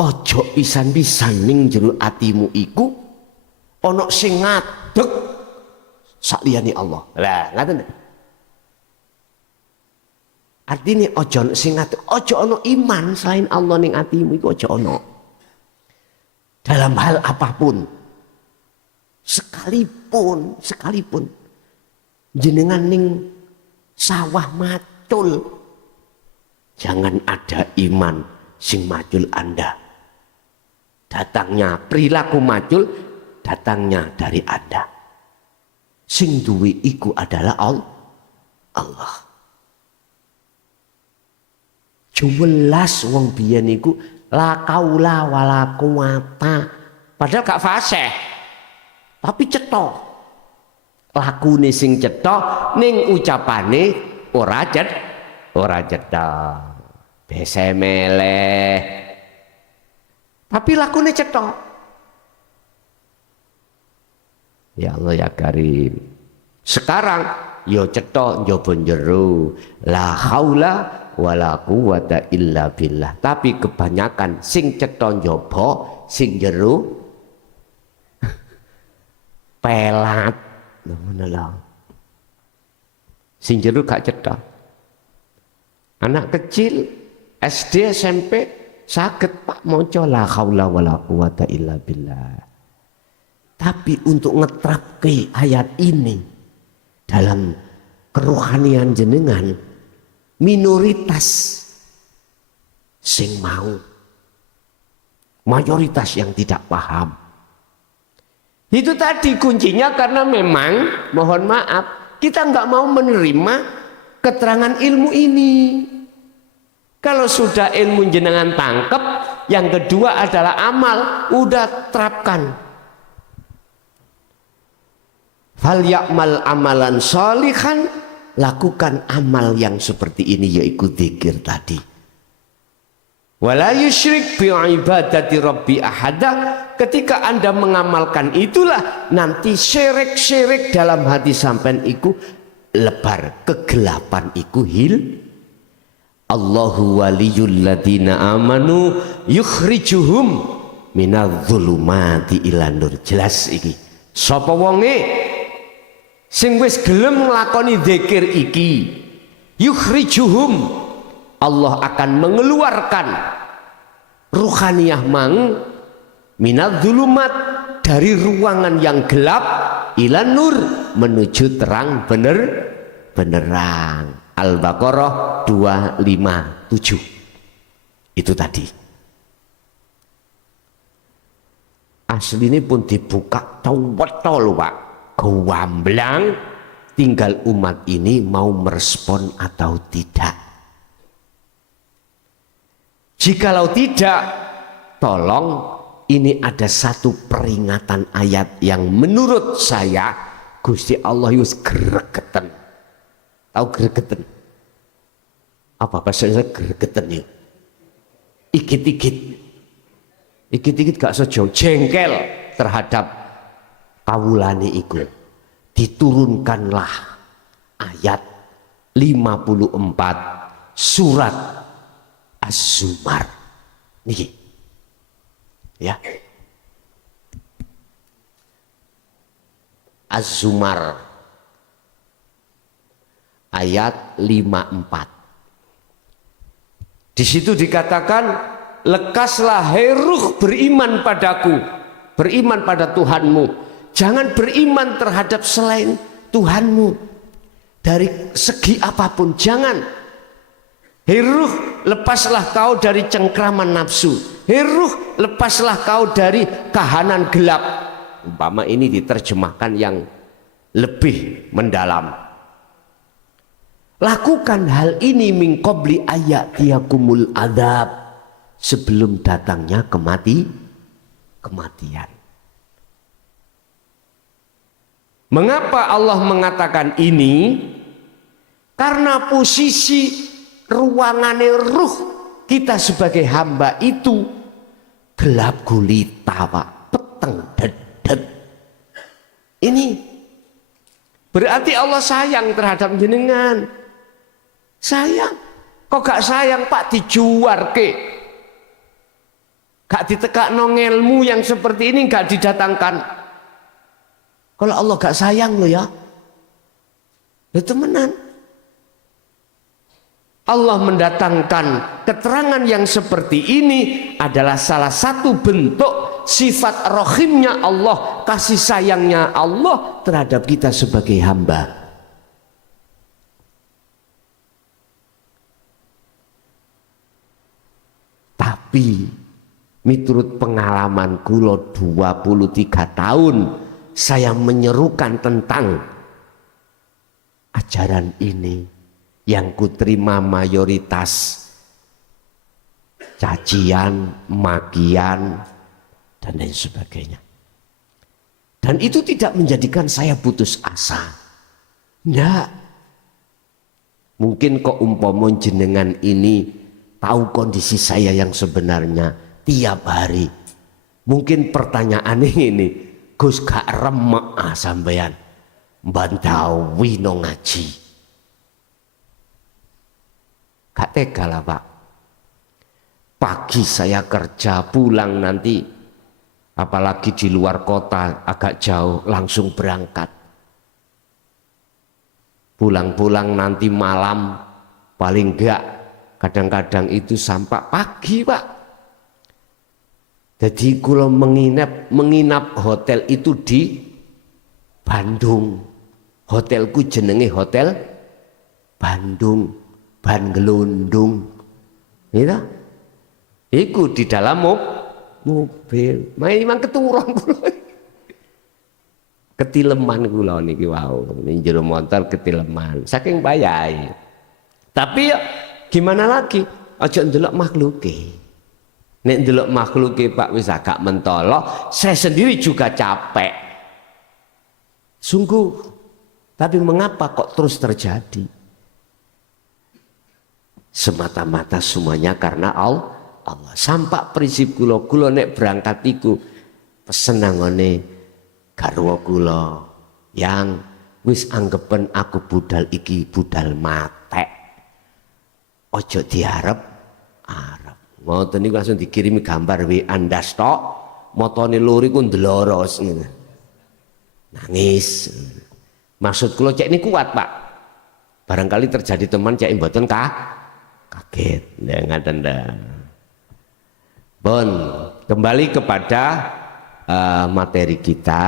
Ojo pisan-pisan ning jero atimu iku ana sing ngadeg saliyane Allah. Lah, ngaten. Artinya ojo sing ngadeg, ojo ana iman selain Allah ning atimu iku ojo ana. Dalam hal apapun. Sekalipun jenengan ning sawah macul, jangan ada iman sing macul Anda. Datangnya perilaku macul, datangnya dari Anda. Sing duwe iku adalah Allah. Jelas wong biyen iku la kaula wala quwata. Padahal gak fasih. Tapi cetha. Lakune sing cetha ning ucapane ora cetha. Bese meleh. Tapi lakune cetha. Ya Allah ya Karim. Sekarang yo cetha njaba jero. La haula wala quwata illa billah. Tapi kebanyakan sing cetha njaba, sing jero pelat. Ngono lho. Sing jero gak cetha. Anak kecil SD SMP saged Pak maca la haula wala quwata illa billah. Tapi untuk ngetrapke ayat ini dalam kerohanian jenengan, minoritas sing mau, mayoritas yang tidak paham. Itu tadi kuncinya, karena memang mohon maaf kita nggak mau menerima keterangan ilmu ini. Kalau sudah ilmu jenengan tangkep, yang kedua adalah amal, udah terapkan. Fal ya'mal amalan sholihan, lakukan amal yang seperti ini, yaitu zikir tadi. Wala yusyrik bi ibadati rabbi ahada. Ketika Anda mengamalkan itulah nanti syirik-syirik dalam hati sampean iku lebar, kegelapan iku Allahu waliyul ladina amanu yukhrijuhum minadh-dhulumati ilan nur. Jelas iki. Sapa wonge sing wis gelem nglakoni zikir iki, yukhrijuhum, Allah akan mengeluarkan ruhaniyah mang minadh-dhulumat, dari ruangan yang gelap ilan nur, menuju terang benerang. Al-Baqarah 257. Itu tadi. Asli ini pun dibuka tawetto lho Pak. Gamblang, tinggal umat ini mau merespon atau tidak. Jikalau tidak, tolong, ini ada satu peringatan ayat yang menurut saya Gusti Allah yus gregeten. Tahu gregeten? Apa bahasanya gregeten ya? Ikit-ikit. Ikit-ikit gak sejo, jengkel terhadap kawulane iku. diturunkanlah ayat 54 surat Az-Zumar. Niki. Ya. Az-Zumar ayat 54. Di situ dikatakan, lekaslah hai ruh beriman padaku, beriman pada Tuhanmu. Jangan beriman terhadap selain Tuhanmu dari segi apapun, jangan. Hai ruh, lepaslah kau dari cengkraman nafsu. Hai ruh, lepaslah kau dari kahanan gelap. Umpama ini diterjemahkan yang lebih mendalam. Lakukan hal ini min qabli ayatiyakumul adzab, sebelum datangnya kematian. Mengapa Allah mengatakan ini? Karena posisi ruangane ruh kita sebagai hamba itu gelap gulita, Pak, peteng dedet. Ini berarti Allah sayang terhadap jenengan. Sayang. Kok gak sayang, Pak? Dijuar ke. Gak ditekakno ngelmu yang seperti ini, gak didatangkan. Kalau Allah gak sayang lo ya, temenan. Allah mendatangkan keterangan yang seperti ini adalah salah satu bentuk sifat rohimnya Allah, kasih sayangnya Allah terhadap kita sebagai hamba. Tapi miturut pengalaman kula 23 tahun saya menyerukan tentang ajaran ini yang kuterima mayoritas cacian, makian, dan lain sebagainya. Dan itu tidak menjadikan saya putus asa. Enggak. Mungkin kok umpama jenengan ini tahu kondisi saya yang sebenarnya tiap hari. Mungkin pertanyaannya ini, Gus gak remek sampean bantawi no ngaji. Gak tega lah, Pak. Pagi saya kerja, pulang nanti apalagi di luar kota agak jauh, langsung berangkat. Pulang-pulang nanti malam, paling enggak kadang-kadang itu sampai pagi, Pak. Jadi kalau menginap hotel itu di Bandung. Hotelku jenenge Hotel Bandung, Bangelundung. Gitu? Iku di dalam mobil. Memang keturun kula. Ketileman kula niki wau. Ning jero motor ketileman. Saking bayai. Tapi ya gimana lagi? Aja ndelok makhluke. Nek ndelok makhluke Pak wis agak mentolo, saya sendiri juga capek. Sungguh. Tapi mengapa kok terus terjadi? Semata-mata semuanya karena Allah. Sampak prinsip kula nek berangkat iku pesen nangone garwa kula yang wis anggepen aku budal iki budal matek. Ojo diarep ngoten niku langsung dikirimi gambar WA ndas tok, motone lori ku ndloros ngene. Nangis. Maksud kula cek ini kuat, Pak. Barangkali terjadi teman cek mboten kaget. Ndak ngaten ndak. Bon, kembali kepada materi kita.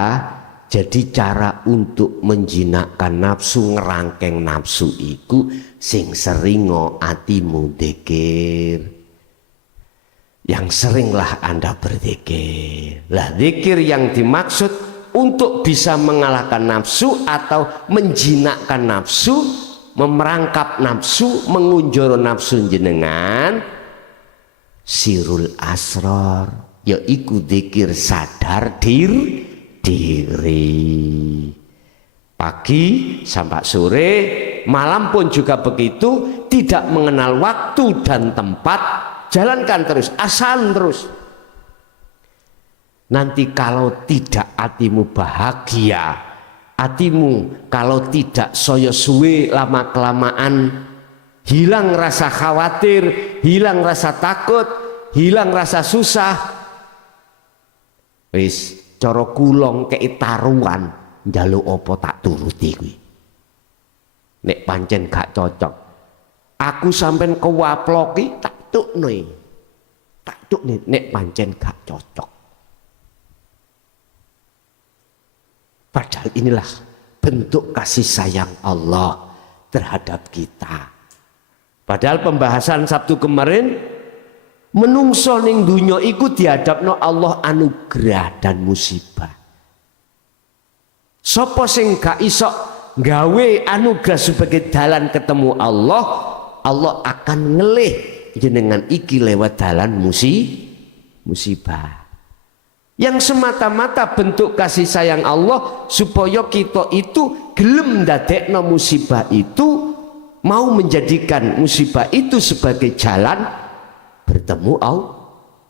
Jadi cara untuk menjinakkan nafsu, ngerangkeng nafsu iku sing seringo atimu dzikir. Yang seringlah Anda berzikir. Lah zikir yang dimaksud untuk bisa mengalahkan nafsu atau menjinakkan nafsu, memerangkap nafsu, mengunjur nafsu jenengan sirul asror, yaiku zikir sadar diri. Pagi sampai sore, malam pun juga begitu, tidak mengenal waktu dan tempat. Jalankan terus, asal terus. Nanti kalau tidak hatimu bahagia, Atimu kalau tidak saya suwe lama kelamaan hilang rasa khawatir, hilang rasa takut, hilang rasa susah. Wis cara kulong kei taruhan njaluk apa tak turuti kuwi. Nek pancen gak cocok, aku sampean kewaploki tak tukne. Tak tukne nek pancen gak cocok. Padahal inilah bentuk kasih sayang Allah terhadap kita. Padahal pembahasan Sabtu kemarin, menungso ning dunya iku dihadapno Allah anugerah dan musibah. Sopo sing gak iso gawe anugerah sebagai dalan ketemu Allah, Allah akan ngelih jenengan iki lewat dalan musibah. Yang semata-mata bentuk kasih sayang Allah supaya kita itu gelem ndadekno musibah itu, mau menjadikan musibah itu sebagai jalan bertemu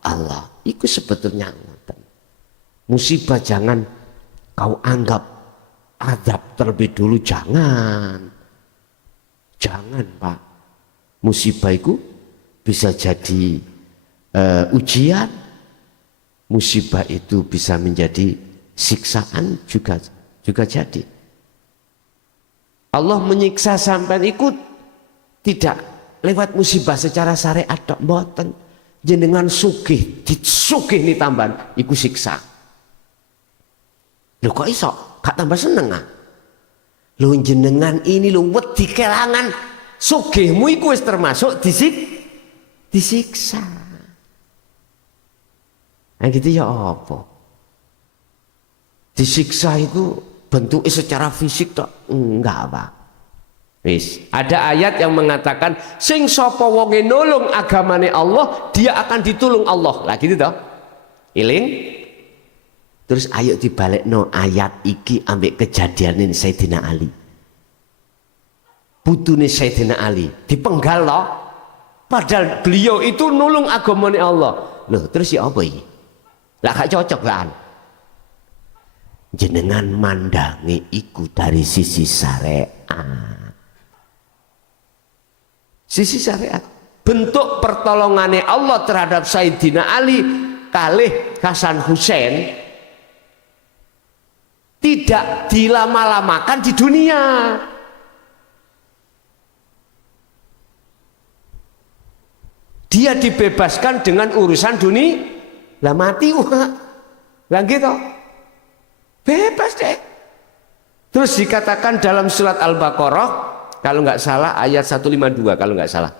Allah. Itu sebetulnya musibah jangan kau anggap azab terlebih dulu, jangan Pak. Musibah itu bisa jadi ujian, musibah itu bisa menjadi siksaan juga jadi. Allah menyiksa sampean ikut tidak lewat musibah secara syariat tok mboten. Jenengan sugih, disugih ni tambahan iku siksa. Lho kok iso? Gak tambah seneng ah? Lho jenengan ini lho wedi kelangan sugihmu iku wis termasuk disiksa. Nah gitu ya apa? Disiksa itu bentuknya secara fisik tak? Enggak Pak. Wis, ada ayat yang mengatakan sing sapa wonge nulung agamane Allah, dia akan ditulung Allah. Lah gitu toh. Iling. Terus ayo dibalekno ayat iki ambek kejadianin Sayyidina Ali. Putune Sayyidina Ali dipenggal loh. Padahal beliau itu nulung agamane Allah. Loh, terus ya apa iki? Lah gak cocok lah. Jenengan mandangi iku dari sisi syariat. Sisi syariat. Bentuk pertolongannya Allah terhadap Sayyidina Ali kalih Hasan Hussein tidak dilama-lamakan di dunia. Dia dibebaskan dengan urusan dunia. Lah mati wah. Lah gitu. Bebas deh. Terus dikatakan dalam surat Al-Baqarah kalau nggak salah ayat 152 kalau nggak salah.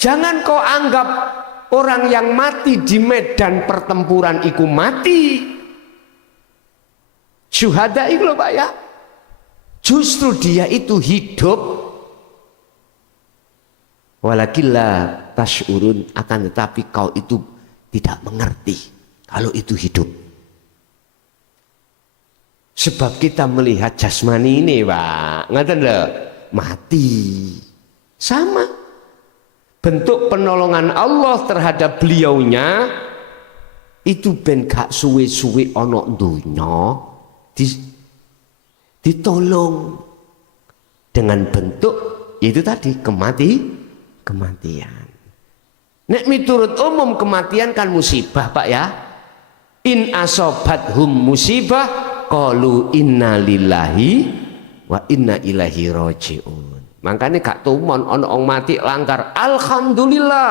Jangan kau anggap orang yang mati di medan pertempuran itu mati. Syuhada itu loh Pak ya. Justru dia itu hidup. Walakillah tasyurun, akan tetapi kau itu tidak mengerti kalau itu hidup. Sebab kita melihat jasmani ini Pak, ngaten lho, mati. Sama bentuk penolongan Allah terhadap beliaunya itu ben gak suwe-suwe ana donya ditolong dengan bentuk itu tadi kematian. Nek miturut umum kematian kan musibah Pak ya. In asobathum musibah qalu inna lillahi wa inna ilaihi rajiun. Makanya gak tumon ono wong mati langgar alhamdulillah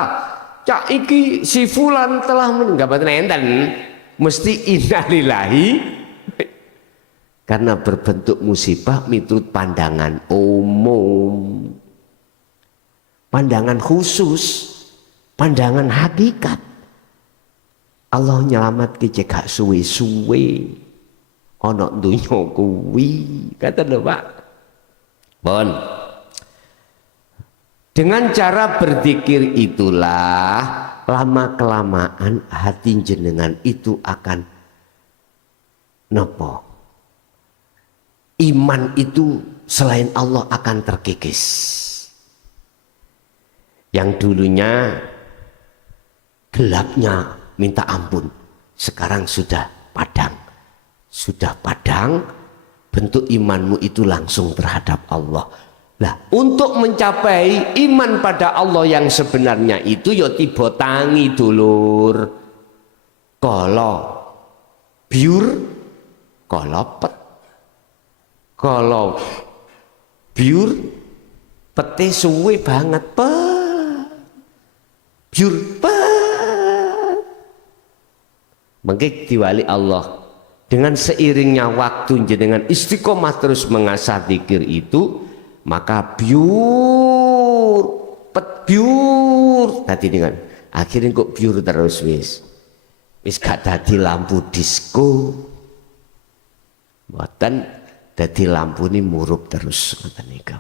cak iki si fulan telah meninggal enten mesti inna lillahi karena berbentuk musibah miturut pandangan umum. Pandangan khusus, pandangan hakikat. Allah nyelamat ke gak suwe-suwe ana donya kuwi. Kata lho Pak. Bon. Dengan cara berzikir itulah lama kelamaan hati jenengan itu akan nopo. Iman itu selain Allah akan terkikis. Yang dulunya gelapnya minta ampun, sekarang sudah padang, bentuk imanmu itu langsung terhadap Allah. Nah, untuk mencapai iman pada Allah yang sebenarnya itu ya tiba tangi dulur. Kalau biur, kalau pet. Kalau biur, pete suwe banget, biur, mengke diwali Allah. Dengan seiringnya waktu dengan istiqomah terus mengasah zikir itu, maka biur pet biur tadi dengan akhirnya kok biur terus wis gak dadi lampu disco, mboten dadi lampu ini murup terus ngoten niku.